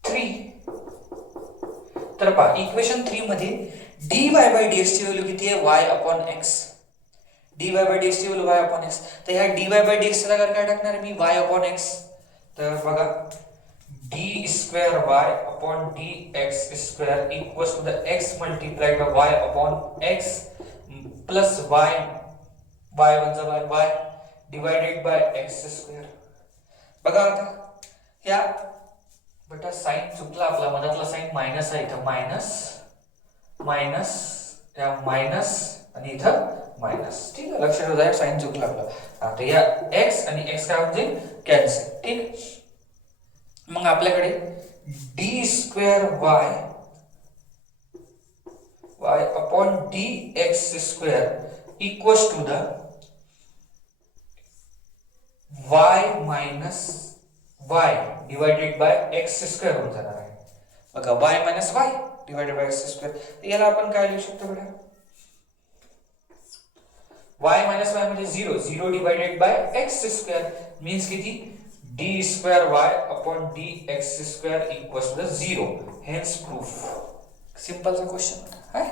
3. तर पहा इक्वेशन 3 मध्ये dy बाय dx ची व्हॅल्यू किती आहे y upon x. dy by dx ची व्हॅल्यू y अपॉन x. तर ह्या dy बाय dx चा जागा काय टाकणार मी y अपॉन x. तर बघा d square y upon dx square equals to the x multiplied by y upon x plus y वनचा by y divided by x square. बघा आता ह्या बेटा साइन चुकला आपला, मनातला साइन मायनस आहे, इथं मायनस मायनस या मायनस आणि इथं मायनस. ठीक आहे, लक्षात ठेवा साइन चुकला आपला. आता या x आणि x काय होऊन जाईल कॅन्सल. ठीक, मग आपल्याकडे d square y upon dx square equals to the y minus y divided by x square होऊन जाणार आहे. बघा y minus y divided by x square. याला आपण काय लिहू शकतो बेटा, y मायनस y म्हणजे 0, 0 divided by x square means किती d square y upon dx square equals to 0. Hence proof. सिंपलचा क्वेश्चन आहे.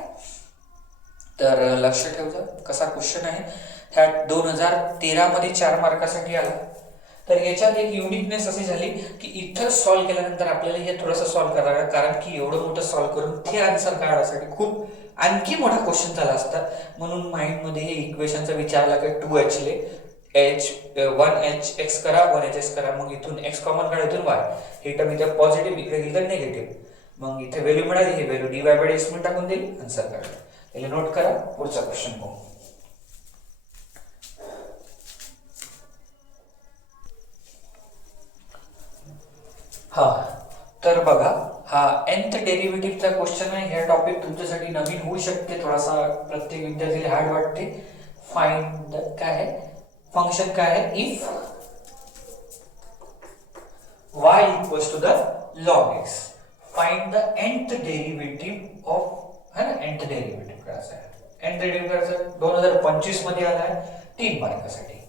तर लक्ष ठेवजा कसा क्वेश्चन आहे. ह्या 2013 मध्ये 4 मार्कासाठी आला. तर याच्यात एक युनिकनेस अशी झाली की इथं सॉल्व्ह केल्यानंतर आपल्याला हे थोडंसं सॉल्व्ह करावं लागेल, कारण की एवढं मोठं सॉल्व्ह करून ते आन्सर काढण्यासाठी खूप आणखी मोठा क्वेश्चन झाला असता. म्हणून माइंड मध्ये हे इक्वेशनचा विचार लागेल. 2h ले h 1h x करा 1h x करा, मग इथून x कॉमन काढा, इथून y. हे टर्म इथे पॉझिटिव्ह इकडे गेलं निगेटिव्ह, मग इथे व्हॅल्यू मिळाली, ही व्हॅल्यू dy बाय dx मध्ये टाकून देईल, आन्सर काढा. याला नोट करा, पुढचा क्वेश्चन पाहू. हा, तर बघा हा nth डेरिव्हेटिव्हचा क्वेश्चन आहे. हे टॉपिक तुमच्यासाठी नवीन होऊ शकते, थोडासा प्रत्येक विद्यार्थ्याला हार्ड वाटते. फाइंड काय आहे फंक्शन, काय आहे if y equals to the log x, find the nth derivative of, है ना, nth डेरिव्हेटिव्ह करायचा आहे. nth डेरिव्हेटिव्ह करायचा 2025 मध्ये आला आहे 3 मार्कासाठी.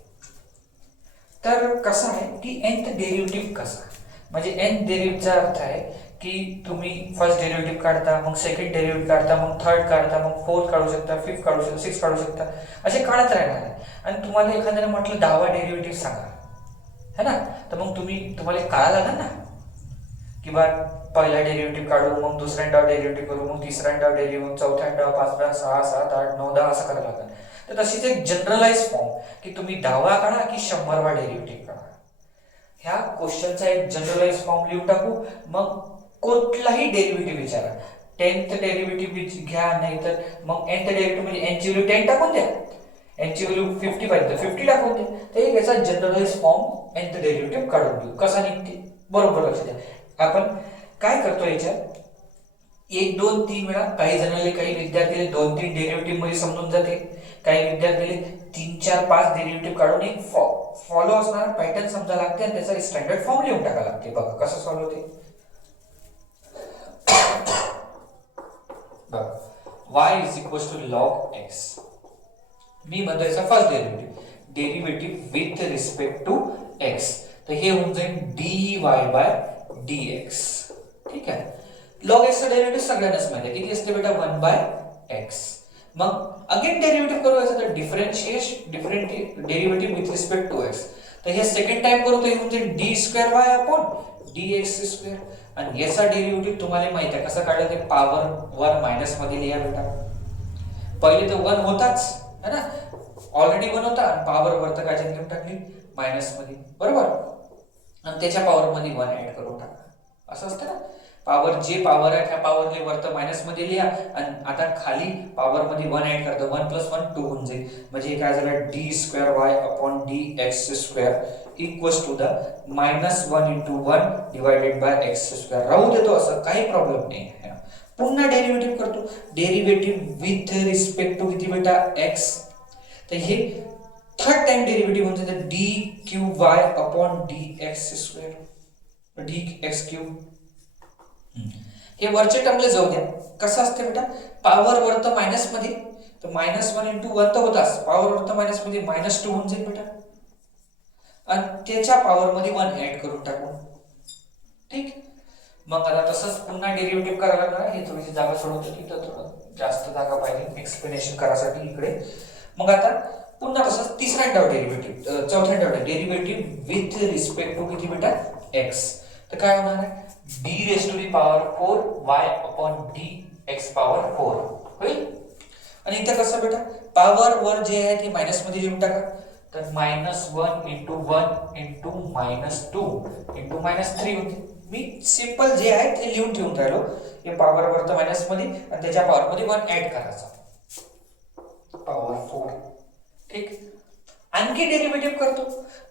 तर कसं आहे की nth डेरिव्हेटिव्ह कसा, म्हणजे nth डेरिव्हेटिव्हचा अर्थ आहे की तुम्ही फर्स्ट डेरिव्हेटिव्ह काढता, मग सेकंड डेरिव्हेटिव्ह काढता, मग थर्ड काढता, मग फोर्थ काढू शकता, फिफ्थ काढू शकता, सिक्स्थ काढू शकता, असे काढत राहणार आहे. आणि तुम्हाला एखाद्याने म्हटलं 10वा डेरिव्हेटिव्ह सांगा, है ना, तर मग तुम्हाला काढायला लागेल ना की बा पहिला डेरिव्हेटिव्ह काढू, मग दुसऱ्यांदा डेरिव्हेटिव्ह करू, मग तिसऱ्यांदा डेरिव्हेटिव्ह, चौथ्यांदा, पाचव्या, 6, 7, 8, 9, 10 असं करायला लागेल. तर तशीच एक जनरलाइज फॉर्म की तुम्ही 10वा काढा की 100वा डेरिव्हेटिव्ह काढा. ह्या क्वेश्चनचा एक जनरलाइज फॉर्म लिहून टाकू. मग कुठलाही डेरिव्हेटिव्ह विचारा, 10th डेरिव्हेटिव्ह घ्या, नाहीतर मग nth डेरिव्हेटिव्ह म्हणजे n ची व्हॅल्यू 10 टाकून द्या, n ची व्हॅल्यू 50 पाहिजे तर 50 टाकून द्या. तर एक याचा जनरलाइज फॉर्म nth डेरिव्हेटिव्ह काढून घेऊ. कसा निघते बरोबर लक्ष द्या. आपण काय करतो याच्यात 1 2 3 वेळा, काही जणांना काही विद्यार्थीला 2-3 डेरिव्हेटिव्ह मध्ये समजून जाते, काही विद्यार्थीला 3-4-5 डेरिव्हेटिव्ह काढून एक फॉलो असणारा पॅटर्न समजा लागते आणि त्याचा स्टँडर्ड फॉर्म लिहून टाका लागते. बघा कसं सॉल्व्ह होते. बघा y = log x. मी म्हणतो याचा first derivative with respect to x, तर हे होऊन जाईल dy/dx. ठीक आहे. log x चा डेरिव्हेटिव्ह सगळ्यांनाच माहिती आहे, किती असते बेटा 1/x. मग अगेन डेरिव्हेटिव्ह करू याचा, तर different derivative with respect to x. तर हे सेकंड टाइम करू तर हे होऊन जाईल d2y/dx². आणि याचा डेरिव्हेटिव्ह तुम्हाला माहिती आहे कसं काढलं, ते पॉवर वर मायनस मध्ये लिहा बेटा. पहिले तर 1 होताच है ना, ऑलरेडी 1 होता आणि पॉवर वर तर काय घेऊन टाकली मायनस मध्ये, बरोबर. आणि त्याच्या पॉवर मध्ये 1 ऍड करून टाका, असं असतं ना. पॉवर जे पॉवर आहे त्या पॉवरने वरत मायनस मध्ये लिहा आणि आता खाली पॉवर मध्ये 1 ऍड करतो, 1 + 1 2 होऊन जाईल. म्हणजे काय झालं d2y/dx² equals to the -1 × 1 / x². राहू देतो असं, काही प्रॉब्लेम नाही आहे. पुन्हा डेरिव्हेटिव्ह करतो, डेरिव्हेटिव्ह विथ रिस्पेक्ट टू किती बेटा x. तर हे थर्ड टाइम डेरिव्हेटिव्ह म्हणजे dqy/dx², dx3. हे वरचे टर्मला जाऊ द्या. कसं असते बेटा, पॉवर वर तर मायनस मध्ये, तर -1 × 1 तर होताच, पॉवर वर तर मायनस मध्ये -2 होऊन जाईल बेटा. आणि त्याच्या पॉवर मध्ये 1 ऍड करून टाकू. ठीक. मग आता तसंच पुन्हा डेरिव्हेटिव्ह करायला लागणार. हे थोडीशी जागा सोडवतो, तिथं थोडं जास्त जागा पाहिजे एक्सप्लेनेशन करायसाठी इकडे. मग आता पुन्हा तसंच तिसरा डेरिव्हेटिव्ह, चौथा डेरिव्हेटिव्ह विथ रिस्पेक्ट टू किती बेटा x. तर काय होणार आहे d⁴y/dx⁴ होईल. आणि इथे कसं बेटा, पॉवर वर जे आहे ते मायनस मध्ये लिहून टाका. तर -1 × 1 × -2 × -3 होते. मी सिंपल जे आहे ते लिहून ठेवून राहिलो. हे पॉवर वर तर मायनस मध्ये आणि त्याच्या पॉवर मध्ये 1 ऍड करायचा, पॉवर 4. ठीक. आणखी डेरिव्हेटिव्ह करतो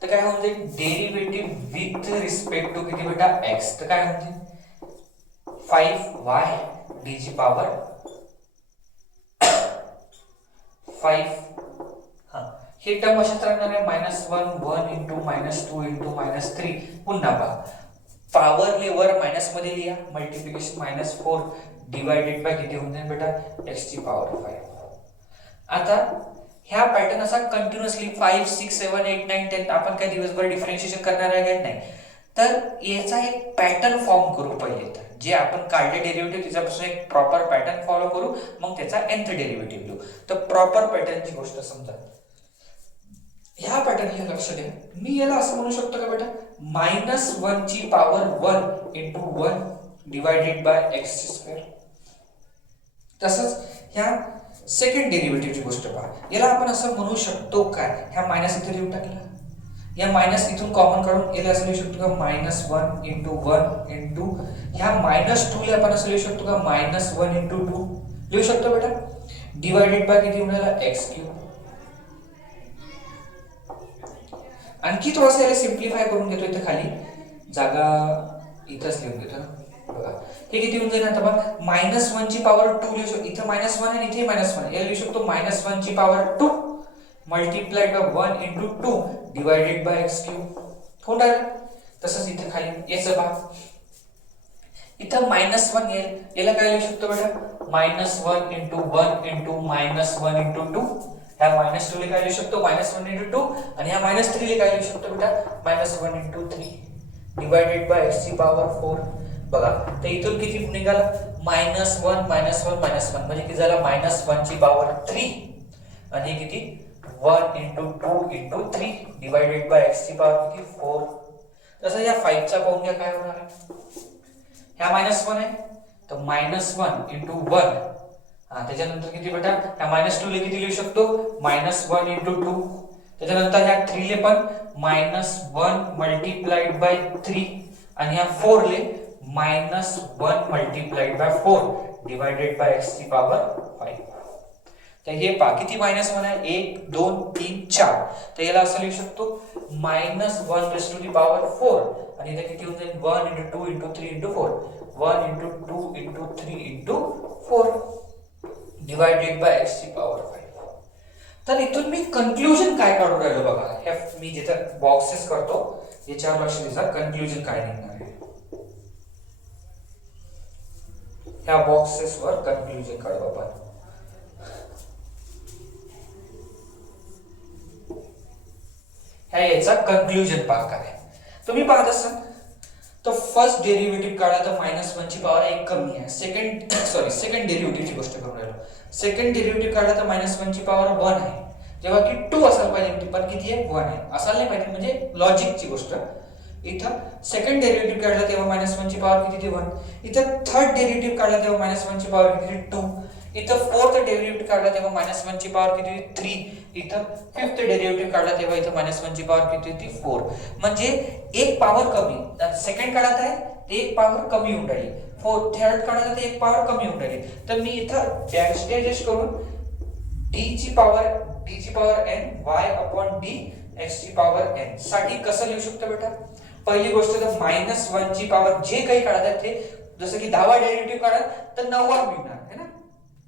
तर काय होऊन जाईल डेरिव्हेटिव्ह विथ रिस्पेक्ट टू किती बेटा x. तर काय होऊन जाईल 5y/5. हे टर्म अशाच राहणार आहे -1 × -2 × पुन्हा पहा पॉवर वर मायनस मध्ये लिहा, मल्टिप्लिकेशन -4 डिवाइडेड बाय किती होऊन जाईल बेटा x⁵. आता ह्या पॅटर्न असा कंटिन्युअसली 5 6 7 8 9 10 आपण काय दिवसभर डिफरन्शिएशन करणार आहे का नाही. तर याचा एक पॅटर्न फॉर्म करू. पहिले तर जे आपण काढले डेरिव्हेटिव्ह त्याच्यापासून एक प्रॉपर पॅटर्न फॉलो करू, मग त्याचा nth डेरिव्हेटिव्ह लिहू. तर प्रॉपर पॅटर्नची गोष्ट समजा, ह्या पॅटर्नला लक्ष द्या. मी याला असं म्हणू शकतो का बेटा -1 ची पॉवर 1 × 1 डिवाइडेड बाय x². तसंच ह्या सेकंड डेरिव्हेटिव्हची गोष्ट पहा. याला आपण असं म्हणू शकतो काय, ह्या मायनस इथे लिहून टाकला, या मायनस इथून कॉमन काढून याला असं लिहू शकतो का -1 × 1 × ह्या -2 ला आपण असं लिहू शकतो का -1 × 2 लिहू शकतो बेटा, डिवाइडेड बाय किती होणार x³. आणखी थोडंसं याला सिम्प्लिफाय करून घेतो. इथं खाली जागा इथंच लिहून घेतो ना. बघा हे किती होऊन जाईल आता बघा -1 ची पॉवर 2 लिहू शकतो. इथं -1 आणि इथे -1 याला लिहू शकतो -1 ची power 2 multiplied by 1 × 2 divided by x³. होऊन राहिलं. तसंच इथं खाली याचं पहा, इथं -1 येईल, याला काय लिहू शकतो बेटा -1 × 1 × -1 × 2. ह्या -2 ला काय लिहू शकतो -1 × 2 आणि ह्या -3 ला काय लिहू शकतो बेटा -1 × 3 डिवाइडेड बाय x⁴. बघा तर इथून किती निघाला -1 -1 -1 म्हणजे किती झाला -1 ची पॉवर 3 आणि किती 1 × 2 × 3 डिवाइडेड बाय x ची पॉवर किती 4. तसं या 5 चा पाहून घ्या काय होणार आहे. ह्या -1 आहे तर -1 × 1 त्याच्यानंतर किती बेटा ह्या -2 ला किती लिहू शकतो -1 × 2 त्याच्यानंतर ह्या 3 ले पण -1 मल्टिप्लाइड बाय 3 आणि ह्या 4 ले -1 multiplied by 4 divided by x ची पॉवर 5. तर हे पहा किती -1 आहे, 1 2 3 4. तर याला असं लिहू शकतो -1 रेस टू दी पॉवर 4 आणि इथे किती होऊन जाईल 1 2 3 4 1 2 3 4 डिवाइडेड बाय x ची पॉवर 5. तर इथून मी कन्क्लुजन काय काढून राहिलो बघा, हे मी जिथे बॉक्सेस करतो याच्यावर लक्ष द्या, कन्क्लुजन काय निघणार आहे ह्या बॉक्सेस वर कन्क्लुजन काढू आपण. ह्या याचा कन्क्लुजन पार्ट आहे. तुम्ही पाहत असाल तर फर्स्ट डेरिव्हेटिव्ह काढा तर -1 ची पॉवर 1 कमी आहे. सेकंड डेरिव्हेटिव्हची गोष्ट करून राहिलो. सेकंड डेरिव्हेटिव्ह काढला तर -1 ची पॉवर 1 आहे, जेव्हा की 2 असायला पाहिजे, पण किती आहे 1 आहे. असायला नाही पाहिजे म्हणजे लॉजिकची गोष्ट. इथं सेकंड डेरिव्हेटिव्ह काढला तेव्हा -1 ची पॉवर किती ते 1. इथं थर्ड डेरिव्हेटिव्ह काढला तेव्हा -1 ची पॉवर किती 2. इथं फोर्थ डेरिव्हेटिव्ह काढला तेव्हा -1 ची पॉवर किती 3. इथं फिफ्थ डेरिव्हेटिव्ह काढला तेव्हा इथं -1 ची पॉवर किती होती 4. म्हणजे एक पॉवर कमी. सेकंड काढत आहे ते एक पॉवर कमी होऊन राहिली, फोर्थ थर्ड काढला तर एक पॉवर कमी होऊन राहिली. तर मी इथं डॅश करून d ची power n y upon d x ची पॉवर n साठी कसं लिहू शकतो बेटा. पहिली गोष्ट तर -1 ची पॉवर जे काही काढत आहे ते, जसं की 10वा डेरिव्हेटिव्ह काढा तर 9वा मिळणार है ना,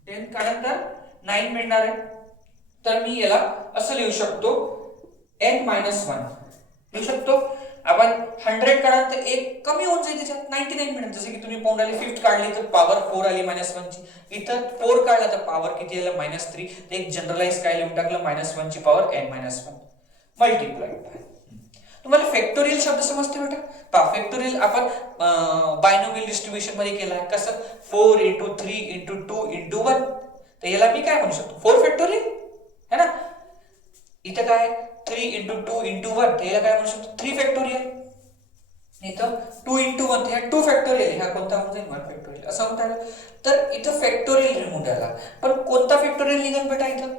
10 काढा तर 9 मिळणार आहे. तर मी याला असं लिहू शकतो n-1 लिहू शकतो. आपण 100 काढा तर एक कमी होऊन जाईल त्याच्यात 99 मिळेल. जसं की तुम्ही पाहून आले फिफ्थ काढली तर पॉवर 4 आली -1 ची. इथं 4 काढला तर पॉवर किती आलं -3. तर एक जनरलाइज काय लिहून टाकलं -1 ची पॉवर n-1 मल्टिप्लाइड बाय. तुम्हाला फॅक्टोरियल शब्द समजते बेटा. पहा फॅक्टोरियल आपण बायनोमियल डिस्ट्रीब्युशन मध्ये केला आहे. कसं 4 × 3 × 2 × 1. तर याला मी काय म्हणू शकतो 4 फॅक्टोरियल है ना. इथं काय 3 × 2 × 1 तर याला काय म्हणू शकतो 3 फॅक्टोरियल. इथं 2 × 1 तर 2 फॅक्टोरियल. हा कोणता होऊन जाईल 1 फॅक्टोरियल असं म्हणता येईल. तर इथं फॅक्टोरियल रिमूव्ह झाला, पण कोणता फॅक्टोरियल निघेल बेटा इथं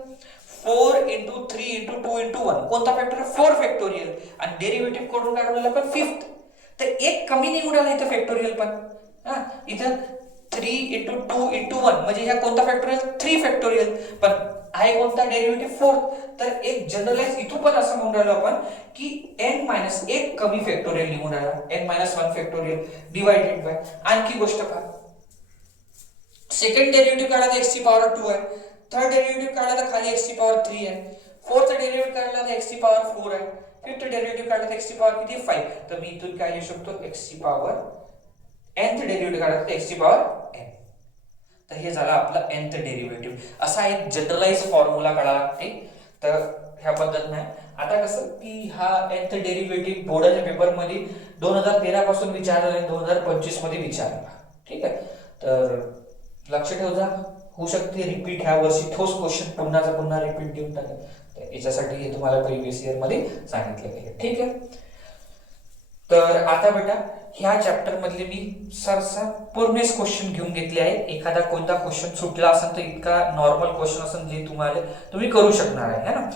4 × 3 × 2 × 1 कोणता फॅक्टोरियल 4 फॅक्टोरियल. आणि डेरिव्हेटिव्ह कडून काढून पण फिफ्थ. तर एक कमी निघून आला इथं फॅक्टोरियल पण. हा इथं 3 × 2 × 1 म्हणजे ह्या कोणता फॅक्टोरियल 3 फॅक्टोरियल, पण आहे कोणता डेरिव्हेटिव्ह 4. तर एक जनरलाइज इथून पण असं म्हणून राहिलो आपण की n-1 कमी फॅक्टोरियल निघून आला, n-1 फॅक्टोरियल डिवाइडेड बाय. आणखी गोष्ट पहा, सेकंड डेरिव्हेटिव्ह काढला तर x ची पॉवर 2 आहे. थर्ड डेरिव्हेटिव्ह काढला तर खाली x ची पॉवर 3 आहे. फोर्थ डेरिव्हेटिव्ह काढला तर x ची पॉवर 4 आहे. फिफ्थ डेरिव्हेटिव्ह काढला तर x ची पॉवर किती 5. तर मी इथून काय लिहू शकतो x ची पॉवर nth डेरिव्हेटिव्ह काढला तर x ची पॉवर n. तर हे झालं आपलं nth डेरिव्हेटिव्ह. असा एक जनरलाइज फॉर्म्युला काढावा लागते. तर ह्या पद्धतीने आता कसं की हा nth डेरिव्हेटिव्ह बोर्डाच्या पेपर मध्ये 2013 पासून विचारला आणि 2025 मध्ये विचारला. ठीक आहे, तर लक्ष ठेव जा. होऊ शकते रिपीट ह्या वर्षी ठोस क्वेश्चन पुन्हा रिपीट देऊन टाकेल. तर याच्यासाठी हे तुम्हाला प्रिव्हियस इयर मध्ये सांगितलेलं आहे. ठीक आहे, तर आता बेटा ह्या चॅप्टर मधले मी सरसा पूर्णच क्वेश्चन घेऊन घेतले आहे. एखादा कोणता क्वेश्चन सुटला असेल तर इतका नॉर्मल क्वेश्चन असेल जे तुम्ही करू शकणार आहे है ना.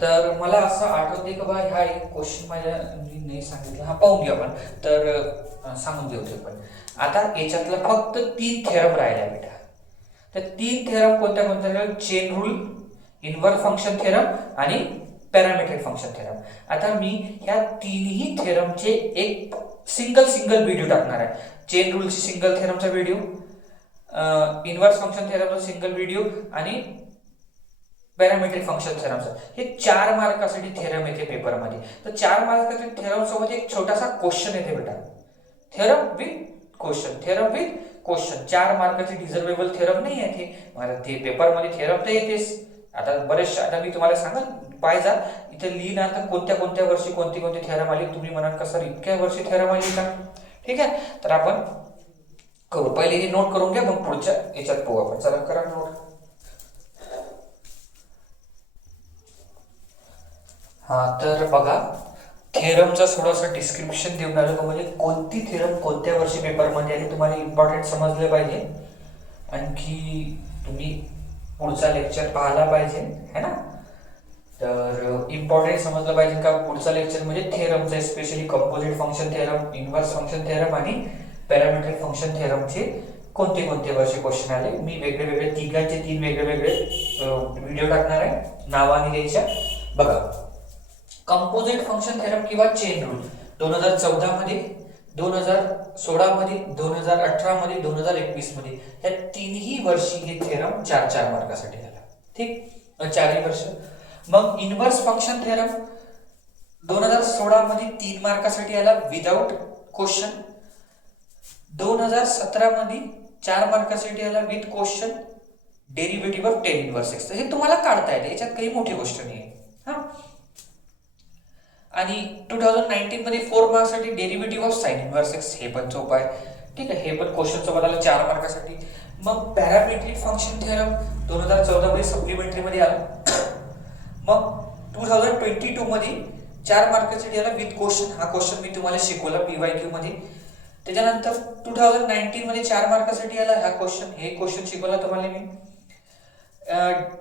तर मला असं आठवते की बा ह्या एक क्वेश्चन माझ्या मी नाही सांगितलं, हा पाहून घ्या आपण. तर सांगून देऊ पण आता याच्यातलं फक्त 3 थेरम राहिल्या बेटा. तर 3 थेरम कोणत्या chain rule, inverse function theorem आणि पॅरामीट्रिक फंक्शन थेरम. आता मी ह्या तिन्ही थेरमचे एक सिंगल व्हिडिओ टाकणार आहे. Chain रूलची single थेरमचा video, inverse function थेरमचा single video आणि पॅरामीट्रिक फंक्शन थेरमचा. हे 4 मार्कासाठी थेरम येते पेपर मध्ये. तर 4 मार्काच्या थेरम सोबत एक छोटासा क्वेश्चन येते बेटा, थेरम विथ क्वेश्चन. 4 मार्काचे डिझर्वेबल थेरम नाही येते मला ते पेपर मध्ये. थेरम तर येतेच. आता बरेचसे आता मी तुम्हाला सांगत पाहिजे इथे लिहिणार तर कोणत्या वर्षी कोणती थेरम आली. तुम्ही म्हणाल का सर इतक्या वर्षी थेरम आली का. ठीक आहे, तर आपण करू. पहिले हे नोट करून घ्या, मग पुढच्या याच्यात पाहू आपण. चला करा नोट. हा तर बघा, थेरमचा थोडंसं डिस्क्रिप्शन देऊन आलो म्हणजे कोणती थेरम कोणत्या वर्षी पेपरमध्ये आली तुम्हाला इम्पॉर्टंट समजले पाहिजे. आणखी तुम्ही पुढचा लेक्चर पाहायला पाहिजे है ना. तर इम्पॉर्टंट समजलं पाहिजे का पुढचा लेक्चर म्हणजे थेरमचा, specially composite function theorem, inverse function theorem आणि पॅरामेट्रिक फंक्शन थेरमचे कोणते कोणते वर्षे क्वेश्चन आले. मी वेगळे वेगळे तिघांचे 3 वेगळे वेगळे व्हिडिओ टाकणार आहे नावाने द्यायच्या. बघा, कंपोजिट फंक्शन थेरम किंवा चेन रूल 2014 मध्ये, 2016 मध्ये, 2018 मध्ये, 2021 मध्ये या तिन्ही वर्षी हे थेरम 4 मार्कासाठी आला. ठीक, 4ही वर्ष. मग इन्व्हर्स फंक्शन थेरम 2016 मध्ये 3 मार्कासाठी आला विदाउट क्वेश्चन. 2017 मध्ये 4 मार्कासाठी आला with question, derivative of ten inverse X. हे तुम्हाला काढता येते, याच्यात काही मोठी गोष्ट नाही आहे. हा, आणि 2019 मध्ये 4 मार्क्ससाठी derivative of sine inverse X, हे पण सोपं आहे. ठीक आहे, हे पण क्वेश्चन सोबत आलं 4 मार्कासाठी. मग पॅरामेट्रिक फंक्शन थेरम 2014 मध्ये सप्लिमेंटरी मध्ये आलं. मग 2022 मध्ये 4 मार्कासाठी आला विथ क्वेश्चन. हा क्वेश्चन मी तुम्हाला शिकवला PYQ मध्ये. त्याच्यानंतर 2019 मध्ये 4 मार्कासाठी आला हा क्वेश्चन, हे क्वेश्चन शिकवला तुम्हाला मी.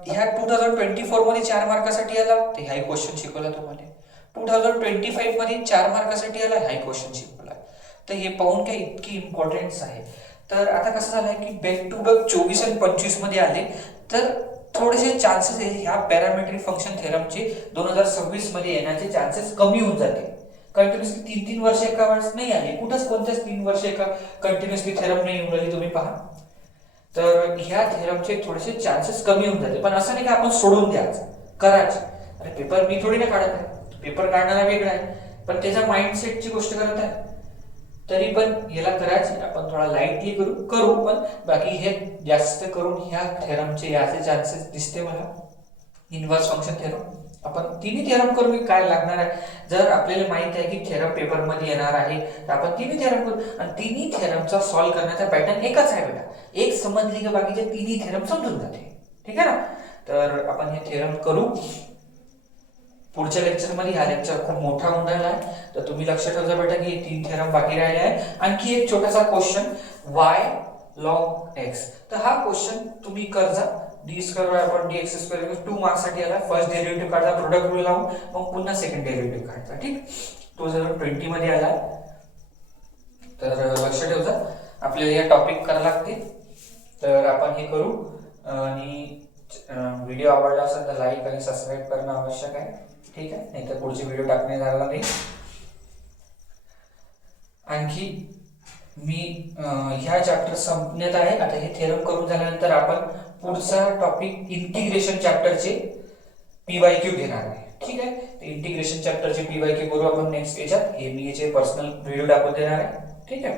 ह्या 2024 मध्ये 4 मार्कासाठी आला, तर हा क्वेश्चन शिकवला तुम्हाला. 2025 मध्ये 4 मार्कासाठी आला, हा क्वेश्चन शिकवला. तर हे पाहून काय इतकी इम्पॉर्टन्स आहे. तर आता कसं झालंय की बॅक टू बॅक 24 आणि 25 मध्ये आले, तर थोडेसे चान्सेस आहे ह्या पॅरामेट्रिक फंक्शन थेरमचे 2026 मध्ये येण्याचे चान्सेस कमी होऊन जाते. कंटिन्युअसली 3 वर्ष एका वेळेस नाही आले, कुठंच कोणत्याच 3 वर्ष एका कंटिन्युअसली थेरम नाही येऊन राहिली, तुम्ही पहा. तर ह्या थेरमचे थोडेसे चान्सेस कमी होऊन जाते. पण असं नाही की आपण सोडून द्यायचं, करायचं. अरे पेपर मी थोडी ना काढत आहे, पेपर काढणारा वेगळा आहे, पण त्याच्या माइंडसेटची गोष्ट करत आहे. तरी पण याला करायचे आपण थोडा लाईटली करू पण बाकी हे जास्त करून ह्या थेरमचे याचे चान्सेस दिसते मला. इन्व्हर्स फंक्शन थेरम आपण तिन्ही थेरम करू, काय लागणार आहे. जर आपल्याला माहित आहे की थेरम पेपर मध्ये येणार आहे, तर आपण तिन्ही थेरम करू. आणि तिन्ही थेरमचा सॉल्व्ह करण्याचा पॅटर्न एकच आहे बेटा. एक समजली की बाकीचे तिन्ही थेरम समजून जाते. ठीक आहे ना. तर आपण हे थेरम करू पुढच्या लेक्चर मध्ये. हा लेक्चर खूप मोठा होऊन राहिला आहे, तर तुम्ही लक्षात ठेवा बेटा की 3 थेरम बाकी राहिले आहे. आणखी एक छोटासा क्वेश्चन, y log x. तर हा क्वेश्चन तुम्ही करजा. D square upon D x square 2 marks साठी आला. फर्स्ट डेरिव्हेटिव्ह काढा, प्रोडक्ट रूल लावून, मग पुन्हा सेकंड डेरिव्हेटिव्ह काढा. ठीक, 2020 मध्ये आला. तर लक्षात ठेवा आपल्याला या टॉपिक करायला लागते. तर आपण हे करू. आणि व्हिडिओ आवडला असेल तर लाईक आणि सबस्क्राईब करणं आवश्यक आहे. ठीक आहे, नाही तर पुढचे व्हिडिओ टाकणे झाला नाही. आणखी मी ह्या चॅप्टर संपण्यात आहे. आता हे थेरम करून झाल्यानंतर आपण पुढचा टॉपिक इंटिग्रेशन चॅप्टरचे PYQ घेणार आहे. ठीक आहे, तर इंटिग्रेशन चॅप्टरचे PYQ करू आपण नेक्स्ट याच्यात. हे मी याचे पर्सनल व्हिडिओ टाकून देणार आहे. ठीक आहे.